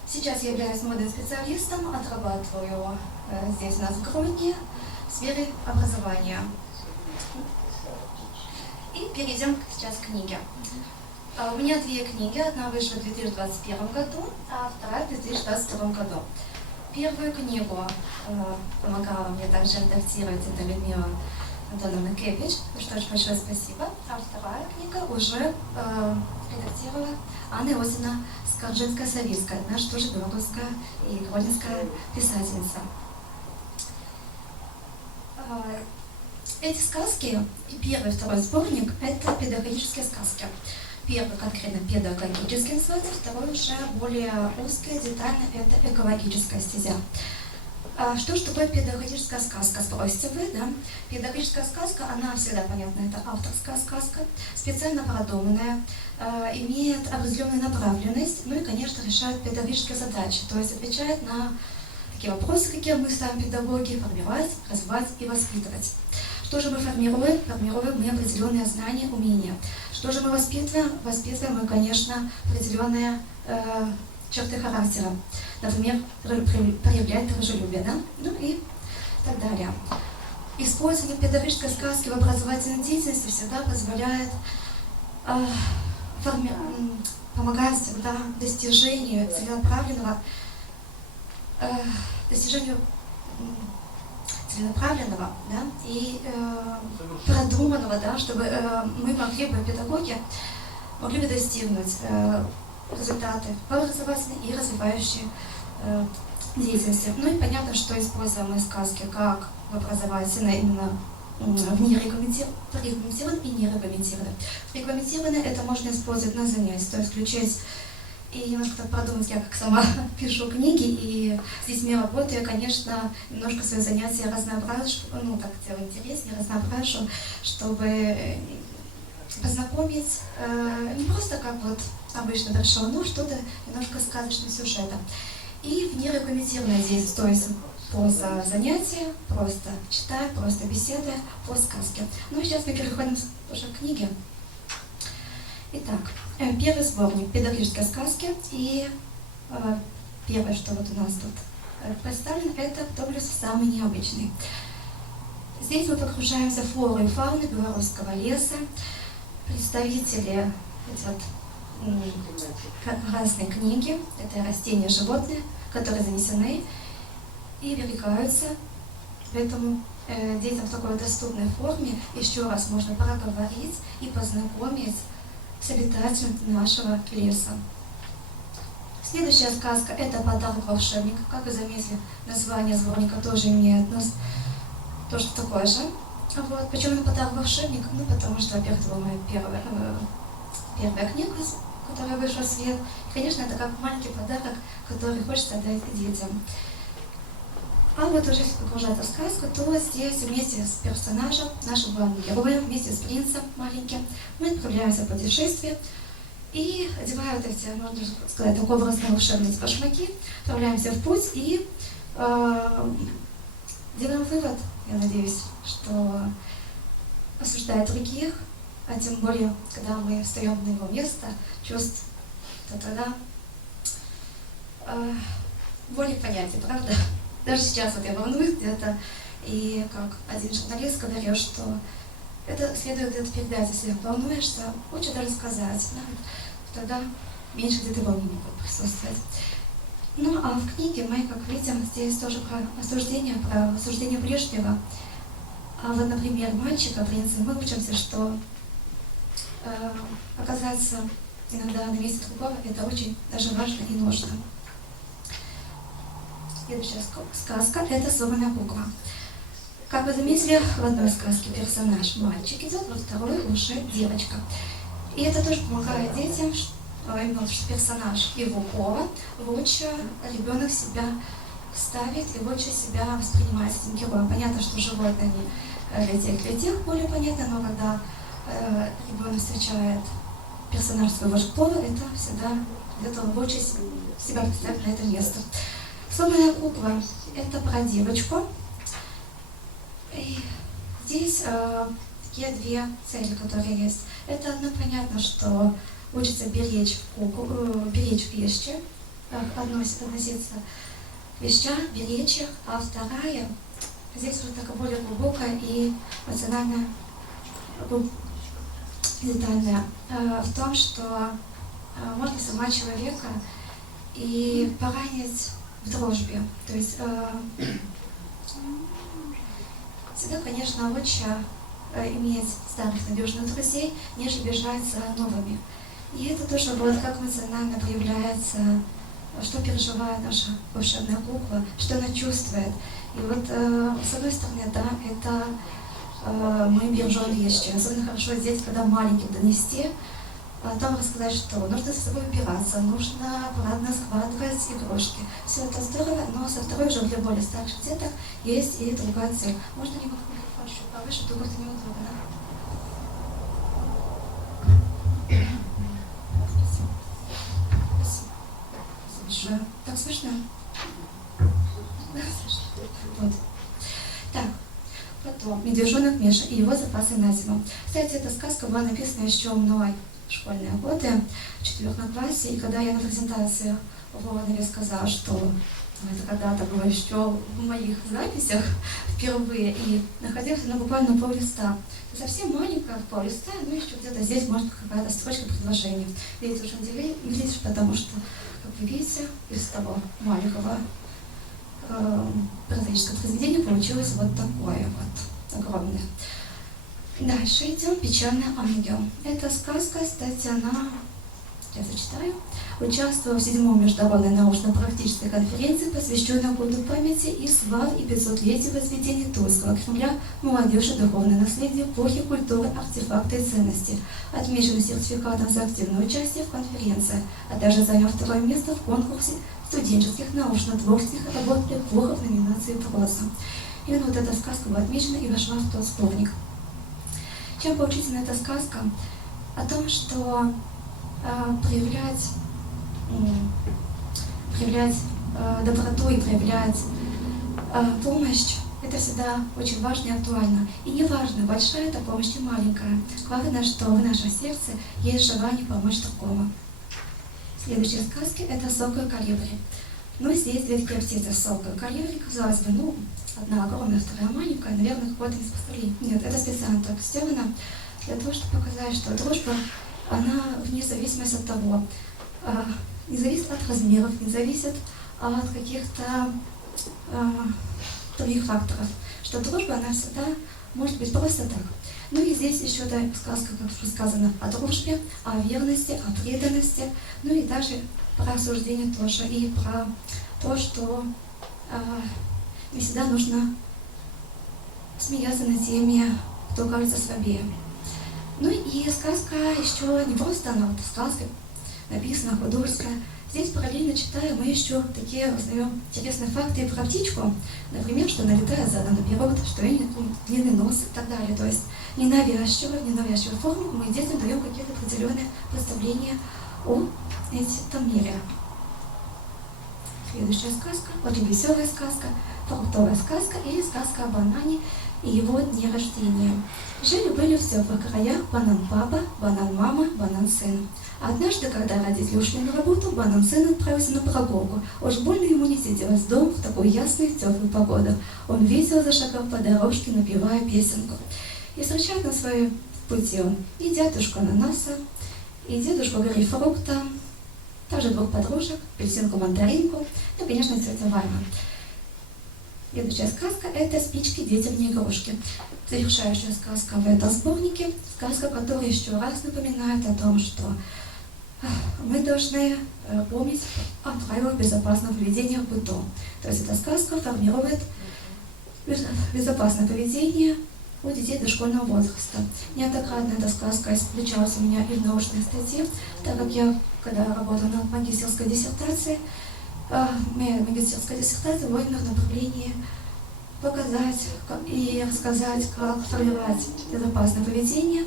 Сейчас я являюсь молодым специалистом, отрабатываю здесь у нас в Гродне в сфере образования. И перейдем сейчас к книге. У меня две книги, одна вышла в 2021 году, а вторая в 2022 году. Первую книгу помогала мне также редактировать это Людмила Антоновна Кевич, за что очень большое спасибо. А вторая книга уже редактировала Анна Иосифовна Скаржинская-Савицкая, наша тоже белорусская и гродненская писательница. Эти сказки, и первый и второй сборник, это педагогические сказки. Первый конкретно педагогический называется, второй уже более узкая, детальная, это экологическая стезя. Что же такое педагогическая сказка, спросите вы, да? Педагогическая сказка, она всегда понятна, это авторская сказка, специально продуманная, имеет определенную направленность, и, конечно, решает педагогические задачи, то есть отвечает на такие вопросы, какие мы ставим педагоги, формировать, развивать и воспитывать. Что же мы формируем? Формируем мы определенные знания, умения. Что же мы воспитываем? Воспитываем мы, конечно, определенные черты характера. Например, проявлять дружелюбие, да? И так далее. Использование педагогической сказки в образовательной деятельности всегда позволяет, помогает всегда достижению целенаправленного, да, и продуманного, да, чтобы мы могли бы, педагоги, могли бы достигнуть результаты в образовательной и развивающей деятельности. И понятно, что используемые сказки как в образовательной, именно в нерегламентированной и нерегламентированной. Регламентированной это можно использовать на занятиях, то есть включить и немножко так продумать, я как сама пишу книги и с детьми работаю, конечно, немножко свои занятия разноображу, ну, так делаю интереснее, разноображу, чтобы познакомить, не просто как вот обычно пришел, но что-то немножко сказочным сюжетом. И в нерегламентированное действие, то есть поза занятия, просто читая, просто беседуя по сказке. Ну, сейчас мы переходим уже к книге. Итак, первый сборник «Педагогические сказки». И первое, что вот у нас тут представлено, это «Тоболюс самый необычный». Здесь мы погружаемся в флору и фауну белорусского леса. Представители разные книги, это растения, животные, которые занесены и оберегаются. Поэтому детям в такой доступной форме еще раз можно проговорить и познакомить с обитателем нашего леса. Следующая сказка – это «Подарок волшебника». Как вы заметили, название сборника тоже имеет тоже такое же. Вот. Почему «Подарок волшебника»? Ну, потому что, во-первых, это была моя первая книга, которая вышла в свет. И, конечно, это как маленький подарок, который хочется отдать детям. А вот уже если погружаться в сказку, то здесь вместе с персонажем, нашим главным героем, вместе с принцем маленьким, мы отправляемся в путешествие и одевая вот эти, можно сказать, так образно волшебные башмаки, отправляемся в путь и делаем вывод, я надеюсь, что осуждая других, а тем более, когда мы встаем на его место, чувств, то тогда более понятия, правда? Даже сейчас вот я волнуюсь где-то, и как один журналист говорил, что это следует где-то передать, если волнуешься, лучше даже сказать, да? Тогда меньше где-то волнений будет присутствовать. Ну а в книге мы, как видим, здесь тоже про осуждение ближнего. А вот, например, мальчика, принца, мы учимся, что оказаться иногда на месте другого, это очень даже важно и нужно. Следующая сказка – это «Сломанная кукла». Как вы заметили, в одной сказке персонаж мальчик идет, во второй уже девочка. И это тоже помогает детям, именно что персонаж его пола лучше ребенок себя ставит и лучше себя воспринимает с этим героем. Понятно, что животные для тех более понятно, но когда ребенок встречает персонажа своего же пола, это всегда где-то лучше себя представить на это место. «Сломанная кукла» – это про девочку. И здесь такие две цели, которые есть. Это одно понятно, что учится беречь вещи, относиться к вещам, беречь их, а вторая, здесь уже такая более глубокая и эмоциональная, детальная, в том, что можно сломать человека и поранить в дружбе. То есть всегда, конечно, лучше иметь старых надежных друзей, нежели бежать за новыми. И это тоже вот как эмоционально проявляется, что переживает наша волшебная кукла, что она чувствует. И вот с одной стороны, да, это мы бережем вещи. Особенно хорошо здесь, когда маленьким донести, там рассказать, что нужно с собой убираться, нужно аккуратно складывать игрушки. Все это здорово, но со второй уже для более старших деток есть и другая цель. Можно немного повыше, то как-то неудобно. Спасибо. Так слышно? Да, слышно. Вот. Так. Потом «Медвежонок Миша и его запасы на зиму». Кстати, эта сказка была написана еще мной в школьные годы, в 4 классе, и когда я на презентации в Лондоне сказала, что это когда-то было еще в моих записях впервые, и находилась она буквально пол-листа. Совсем маленькая, пол-листа, ну еще где-то здесь может какая-то строчка предложения. Видите, очень удивились, потому что, как вы видите, из того маленького прозаическое произведение получилось вот такое вот, огромное. Дальше идем «Печальный ангел». Эта сказка, кстати, она я зачитаю. Участвовал в 7-й международной научно-практической конференции, посвященной году памяти и славы и 500-летию возведения Тульского Кремля молодежи духовное наследие эпохи культуры, артефакты и ценности, отмеченный сертификатом за активное участие в конференции, а также занял 2-е место в конкурсе студенческих научно-творческих работ эпоха в номинации «Проза». Именно вот эта сказка была отмечена и вошла в тот сборник. Чем поучительна эта сказка? О том, что проявлять доброту и проявлять помощь — это всегда очень важно и актуально. И не важно, большая эта помощь и маленькая. Главное, что в нашем сердце есть желание помочь другому. Следующая сказка — это «Сокол и колибри». Ну, здесь две такие птицы — сокол и колибри. Казалось бы, одна огромная, вторая маленькая, наверное, какое-то несовпадение. Нет, это специально так сделано для того, чтобы показать, что дружба, она вне зависимости от того, не зависит от размеров, не зависит от каких-то других факторов, что дружба, она всегда может быть просто так. Ну и здесь еще эта сказка, как уже сказано, о дружбе, о верности, о преданности, ну и даже про осуждение тоже, и про то, что не всегда нужно смеяться над теми, кто кажется слабее. Ну и сказка еще не просто она, вот сказка написана, художественная. Здесь параллельно читая, мы еще такие узнаем интересные факты про птичку. Например, что она летает задом наперед, что у нее длинный нос и так далее. То есть ненавязчивой форме мы детям даем какие-то определенные представления о этом мире. Следующая сказка, очень веселая сказка, фруктовая сказка или сказка о банане и его дне рождения. Жили-были в теплых краях банан-папа, банан-мама, банан-сын. Однажды, когда родители ушли на работу, банан-сын отправился на прогулку. Уж больно ему не сиделось дома в такую ясную теплую погоду. Он весело зашагал по дорожке, напевая песенку. И встречает на своем пути он и дядюшку ананаса, и дедушку грейпфрута, также 2 подружек, апельсинку-мандаринку, ну, конечно, тетя Ваня. Следующая сказка — это «Спички детям не игрушки». Завершающая сказка в этом сборнике, сказка, которая еще раз напоминает о том, что мы должны помнить о правилах безопасного поведения в быту. То есть эта сказка формирует безопасное поведение у детей дошкольного возраста. Неоднократно эта сказка встречалась у меня и в научной статье, так как я, когда работала над магистерской диссертацией, моя магистерская диссертация в именно направлении показать и рассказать, как формировать безопасное поведение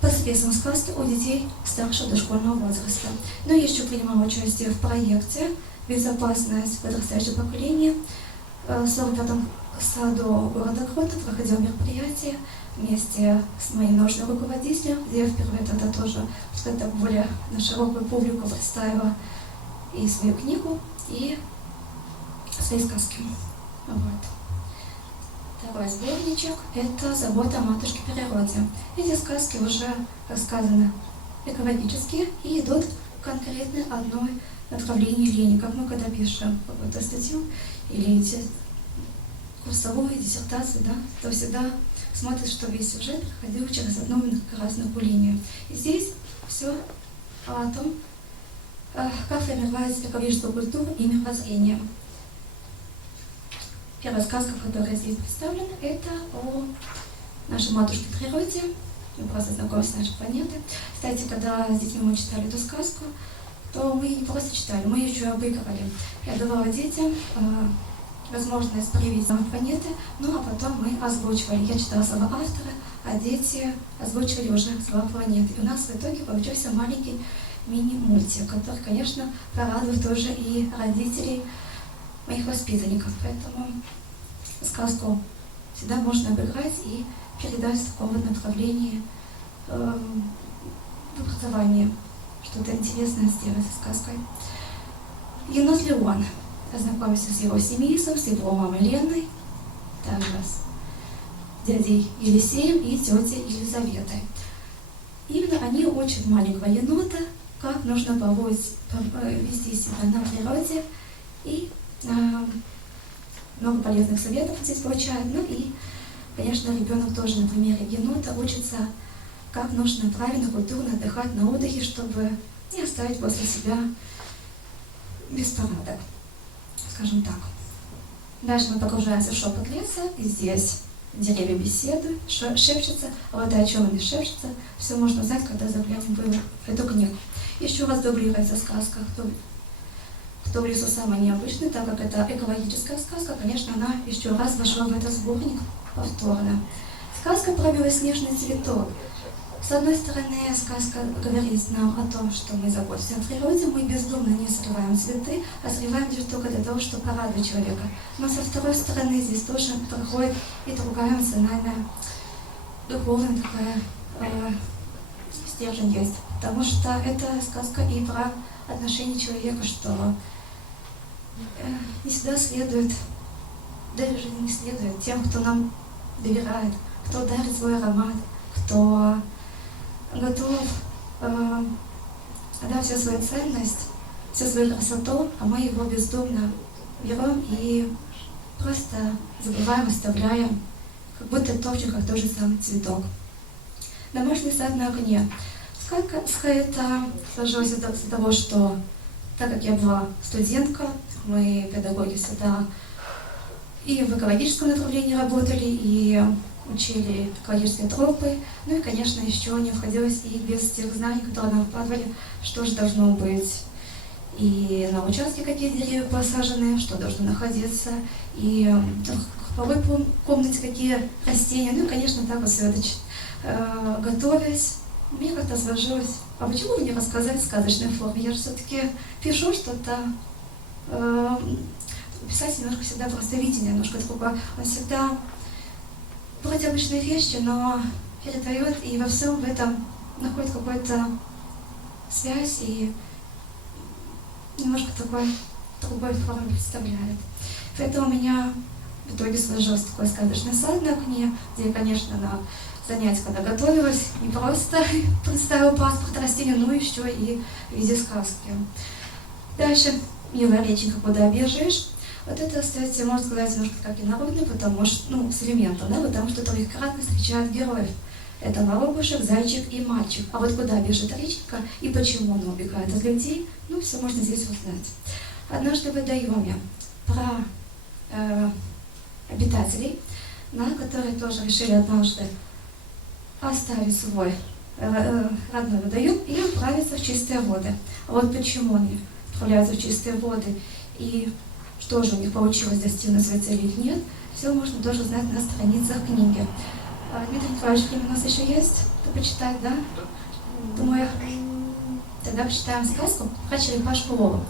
посредством сказки у детей старшего дошкольного возраста. Но я еще принимала участие в проекте «Безопасность подрастающего поколения». В 45-м саду города Гродно проходило мероприятие вместе с моим научным руководителем, где я впервые тогда тоже что-то более на широкую публику представила и свою книгу, и свои сказки. Вот. Второй сборничек — это «Забота о матушке природе». Эти сказки уже, как сказано, экологические и идут в конкретной одной направлении линии. Как мы когда пишем какую-то статью или курсовую диссертацию, да, то всегда смотришь, что весь сюжет проходил через одну красную линию. И здесь все о том, как формировать экологическую культуру и мировоззрение. Первая сказка, которая здесь представлена, это о нашей матушке природе. Мы просто знакомимся с нашей планетой. Кстати, когда с детьми мы читали эту сказку, то мы не просто читали, мы ее еще обыгрывали. Я давала детям возможность проявить самой планеты, ну а потом мы озвучивали. Я читала слова автора, а дети озвучивали уже слова планеты. И у нас в итоге получился маленький мини-мультик, который, конечно, порадует тоже и родителей моих воспитанников. Поэтому сказку всегда можно обыграть и передать в таком вот направлении в образовании. Что-то интересное сделать со сказкой. Енот Леон. Познакомимся с его семейством, с его мамой Леной, также с дядей Елисеем и тетей Елизаветой. Именно они учат маленького енота, как нужно вести себя на природе, и много полезных советов здесь получают. Ну и, конечно, ребенок тоже на примере енота учится, как нужно правильно, культурно отдыхать на отдыхе, чтобы и оставить после себя беспорядок, скажем так. Дальше мы погружаемся в шепот леса, и здесь деревья беседуют, шепчутся, а вот о чем они шепчутся, все можно узнать, когда заглянем в эту книгу. Еще раз дублируется сказка, кто в лесу самый необычный, так как это экологическая сказка, конечно, она еще раз вошла в этот сборник повторно. Сказка про белоснежный цветок. С одной стороны, сказка говорит нам о том, что мы заботимся о природе, мы бездумно не срываем цветы, а срываем лишь только для того, чтобы порадовать человека. Но со второй стороны, здесь тоже проходит и другая эмоциональная, духовная такая стержень есть. Потому что это сказка и про отношение человека, что не всегда следует, даже не следует тем, кто нам доверяет, кто дарит свой аромат, кто готов отдать всю свою ценность, всю свою красоту, а мы его бездумно берем и просто забываем, оставляем, как будто топчем, как тот же самый цветок. Домашний сад на огне. Сказка это сложилась из-за того, что так как я была студентка, мы педагоги сада и в экологическом направлении работали, и учили экологические тропы, ну и, конечно, еще не обходилось и без тех знаний, которые нам вкладывали, что же должно быть и на участке, какие деревья посажены, что должно находиться, и в половой комнате какие растения, ну и, конечно, так вот все это готовясь, мне как-то сложилось, а почему бы не рассказать в сказочной форме? Я же все-таки пишу что-то, писать немножко всегда просто видение, немножко другое, он всегда вроде обычные вещи, но передает и во всем в этом находит какую-то связь и немножко другой формы представляет. Поэтому у меня в итоге сложился такой сказочный сад на окне, где, конечно, на занятия, когда готовилась, не просто представила паспорт растения, но еще и в виде сказки. Дальше милая реченька, куда бежишь. Вот это, кстати, можно сказать, немножко как и народный, потому что, с элементом, да, потому что троекратно встречают героев. Это воробушек, зайчик и мальчик. А вот куда бежит реченька и почему она убегает от людей, все можно здесь узнать. Однажды в водоеме про обитателей, которые тоже решили однажды оставить свой родной водоем и отправиться в чистые воды. А вот почему они отправляются в чистые воды и что же у них получилось достигнуть своей цели или нет, все можно тоже узнать на страницах книги. Дмитрий Николаевич, время у нас еще есть? Почитать, да? Думаю, тогда почитаем сказку про черепашку Вову.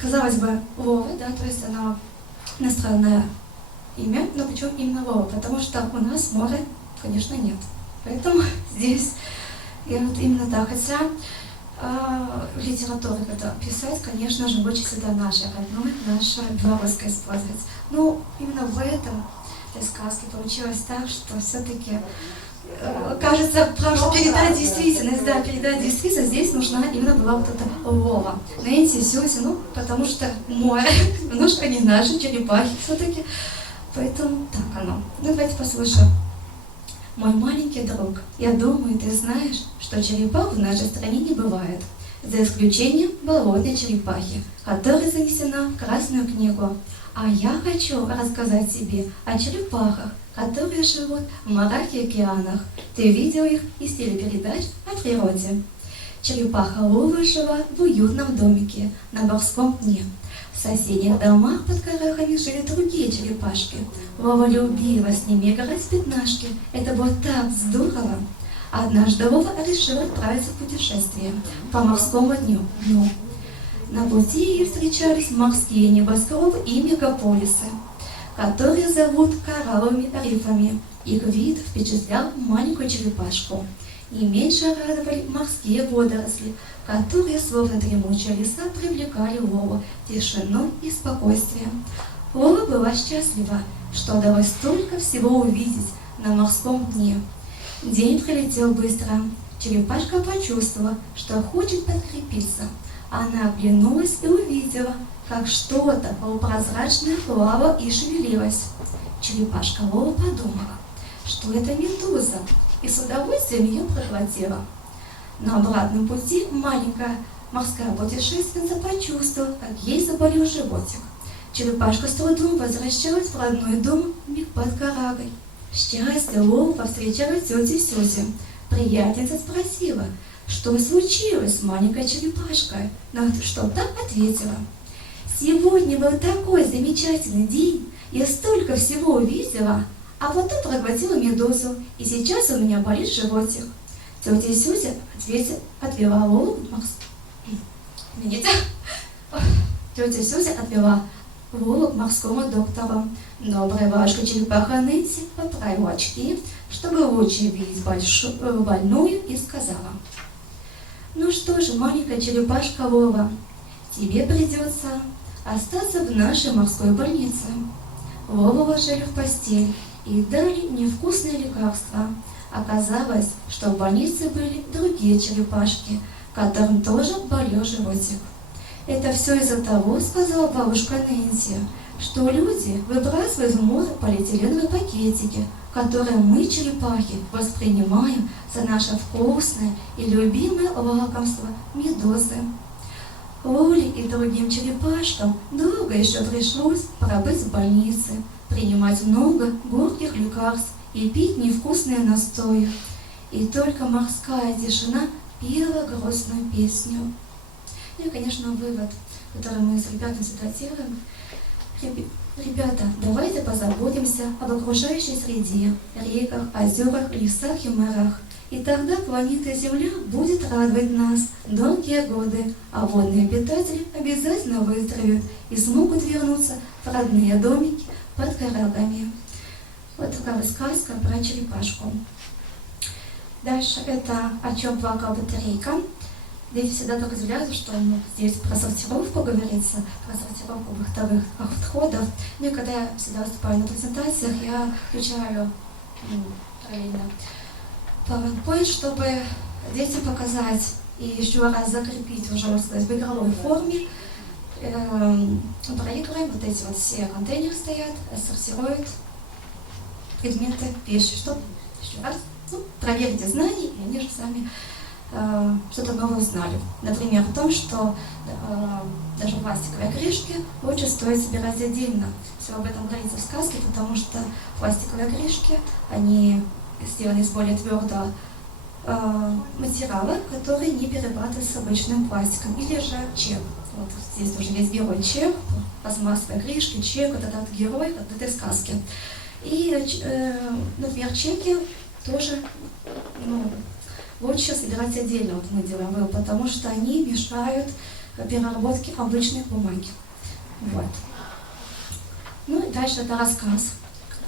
Казалось бы, Вова, да, то есть она иностранное имя, но почему именно Вова? Потому что у нас моря, конечно, нет. Поэтому здесь я вот именно так. Хотя в литературе это писать, конечно же, лучше всегда наше родное, наше белорусское использовать. Но именно в этой сказке получилось так, что все-таки кажется, правда, передать действительность, да, передать действительность, здесь нужна именно была вот эта Вова. Нэнси, Сюзи, потому что море, немножко не наши черепахи все-таки. Поэтому так оно. Давайте послушаем. Мой маленький друг, я думаю, ты знаешь, что черепах в нашей стране не бывает, за исключением болотной черепахи, которая занесена в Красную книгу. А я хочу рассказать тебе о черепахах, которые живут в морях и океанах. Ты видел их из телепередач о природе. Черепаха Вова жила в уютном домике на морском дне. В соседних домах под горохами жили другие черепашки. Вова любила с ними играть в пятнашки. Это было так здорово. Однажды Вова решил отправиться в путешествие по морскому дню. На пути ей встречались морские небоскребы и мегаполисы, которые зовут коралловыми рифами. Их вид впечатлял маленькую черепашку. Не меньше радовали морские водоросли, которые, словно дремучие леса, привлекали Вову тишиной и спокойствием. Вова была счастлива, что удалось столько всего увидеть на морском дне. День пролетел быстро. Черепашка почувствовала, что хочет подкрепиться. Она оглянулась и увидела, как что-то полупрозрачное плавало и шевелилось. Черепашка Вова подумала, что это медуза, и с удовольствием ее проглотила. На обратном пути маленькая морская путешественница почувствовала, как ей заболел животик. Черепашка с трудом возвращалась в родной дом под Карагой. Счастье Лолу повстречала тетя Сюзи. Приятница спросила, что случилось с маленькой черепашкой, на что та ответила: «Сегодня был такой замечательный день, я столько всего увидела, а потом проглотила медузу, и сейчас у меня болит животик». Тетя Сюзя отвела Лолу к Тетя Сюзя отвела Лолу к морскому доктору. Добрая бабушка-черепаха Нэнси поправила очки, чтобы лучше видеть больную, и сказала: «Ну что же, маленькая черепашка Лола, тебе придется остаться в нашей морской больнице». Лолу уложили в постель и дали невкусные лекарства. Оказалось, что в больнице были другие черепашки, которым тоже болел животик. «Это все из-за того, — сказала бабушка Нэнси, — что люди выбрасывают в море полиэтиленовые пакетики, которые мы, черепахи, воспринимаем за наше вкусное и любимое лакомство — медузы». Лоле и другим черепашкам долго еще пришлось пробыть в больнице, принимать много горьких лекарств и пить невкусные настои. И только морская тишина пела грустную песню. Ну и, конечно, вывод, который мы с ребятами цитируем. Ребята, давайте позаботимся об окружающей среде, реках, озерах, лесах и морях. И тогда планета Земля будет радовать нас долгие годы, а водные обитатели обязательно выздоровеют и смогут вернуться в родные домики под Карагами. Вот такая вот сказка про черепашку. Дальше это «О чем плакала батарейка». Дети всегда так удивляются, что здесь про сортировку говорится, про сортировку бытовых отходов. Ну и когда я всегда выступаю на презентациях, я включаю параллельно PowerPoint, чтобы детям показать и еще раз закрепить уже, можно сказать, в игровой форме. Проигрываем, вот эти вот все контейнеры стоят, сортируют предметы, вещи, чтобы еще раз проверить знания, и они же сами что-то новое узнали. Например, о том, что даже пластиковые крышки лучше стоит собирать отдельно. Все об этом говорится в сказке, потому что пластиковые крышки, они сделаны из более твердого материала, который не перерабатывается с обычным пластиком, или же чек. Вот здесь тоже есть герой чек, пластмассовые крышки, чек, вот этот герой вот этой сказки. И, например, чеки тоже лучше собирать отдельно, вот мы делаем вывод, потому что они мешают переработке обычной бумаги. Вот. Ну и дальше это рассказ.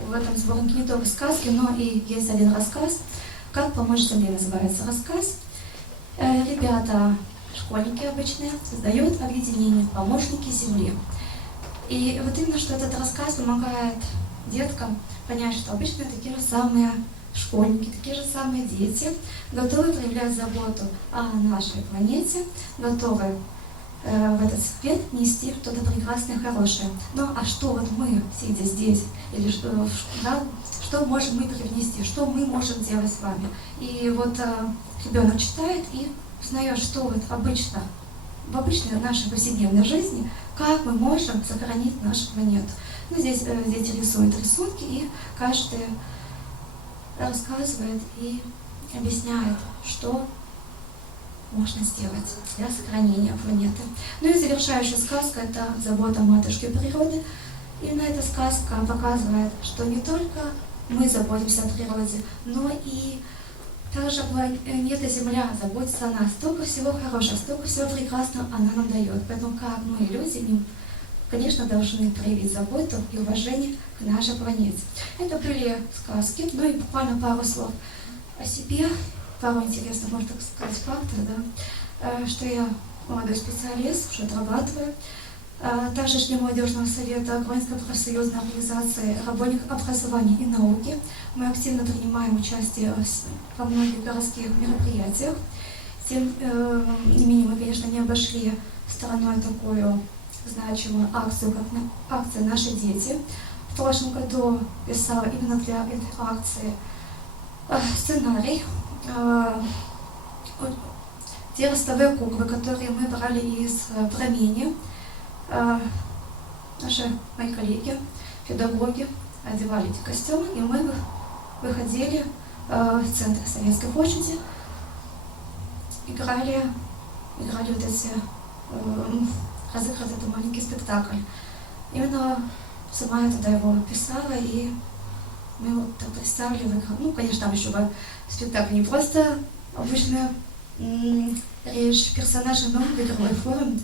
В этом сборнике не только сказки, но и есть один рассказ. «Как помочь Земле» называется рассказ. Ребята, школьники обычные, создают объединение «Помощники Земли». И вот именно что этот рассказ помогает деткам понять, что обычно такие же самые школьники, такие же самые дети, готовы проявлять заботу о нашей планете, готовы в этот свет нести что-то прекрасное, хорошее. Ну а что вот мы, сидя здесь, или что можем мы привнести, что мы можем делать с вами? И вот ребенок читает и узнает, что вот обычно, в обычной нашей повседневной жизни, как мы можем сохранить нашу планету. Ну, здесь дети рисуют рисунки, и каждый рассказывает и объясняет, что можно сделать для сохранения планеты. Ну и завершающая сказка – это «Забота матушки природы». Именно эта сказка показывает, что не только мы заботимся о природе, но и также планета Земля заботится о нас. Столько всего хорошего, столько всего прекрасного она нам дает. Поэтому как мы, люди, конечно, должны проявить заботу и уважение к нашей планете. Это были сказки, ну и буквально пару слов о себе, пару интересных, можно так сказать, фактов, да, что я молодой специалист, уже отрабатываю. Также член молодежного совета Украинской профсоюзной организации работников образования и науки. Мы активно принимаем участие во многих городских мероприятиях. Тем не менее, мы, конечно, не обошли стороной такую значимую акцию, как акция «Наши дети». В прошлом году писала именно для этой акции сценарий. те ростовые куклы, которые мы брали из пламени. Мои коллеги, педагоги одевали эти костюмы, и мы выходили в центр Советской площади, играли вот эти, разыгрывали этот маленький спектакль. Именно сама я тогда его писала, и мы вот так представили в игру. Ну, конечно, там еще был спектакль не просто обычная речь персонажей, но в игровой форме.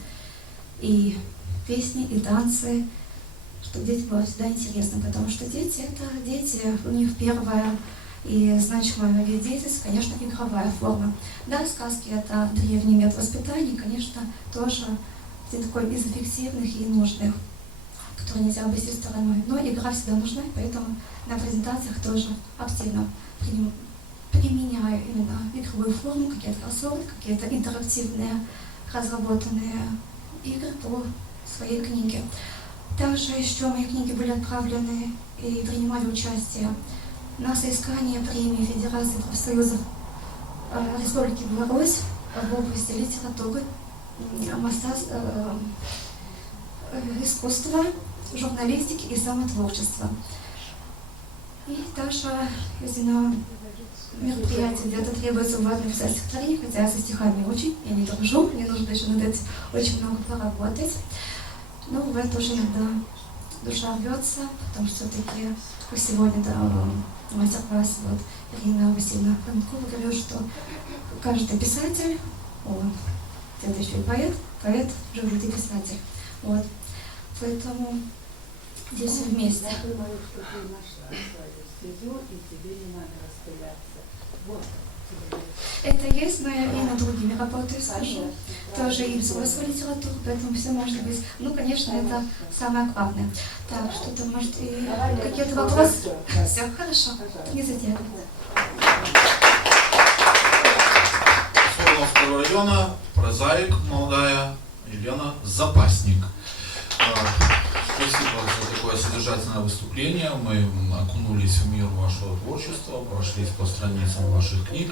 И песни, и танцы, что детям было всегда интересно, потому что дети, у них первая и значимая вид деятельности, конечно, игровая форма. Да, сказки — это древний метод воспитания, конечно, тоже один такой из эффективных и нужных, который нельзя обойти стороной. Но игра всегда нужна, поэтому на презентациях тоже активно применяю именно игровую форму, какие-то кроссворды, какие-то интерактивные разработанные игры по своей книге. Также еще мои книги были отправлены и принимали участие на соискании премии Федерации профсоюзов Республики Беларусь в области литературы, искусства, журналистики и самотворчества. И также, если на мероприятии где-то требуется важное писать стихотворение, хотя я со стихами очень, я не дружу, мне нужно еще над этим очень много поработать. Но в это уже иногда душа рвется, потому что все-таки, как сегодня, да, мастер-класс, вот, Ирина Васильевна Франкова говорила, что каждый писатель, это еще и поэт уже будет и писатель. Вот. Поэтому здесь все вместе. Я думаю, что ты нашла свою стезю, и тебе не надо распыляться. Вот. Это есть, но я и над другими работаю, скажу. Тоже и взрослую литературу, поэтому все может быть. Ну, конечно, это самое главное. Так, что-то, может, и какие-то вопросы? Все, хорошо, не задерживайте. Соколовского района, прозаик, молодая Елена Запасник. Спасибо за такое содержательное выступление. Мы окунулись в мир вашего творчества, прошлись по страницам ваших книг.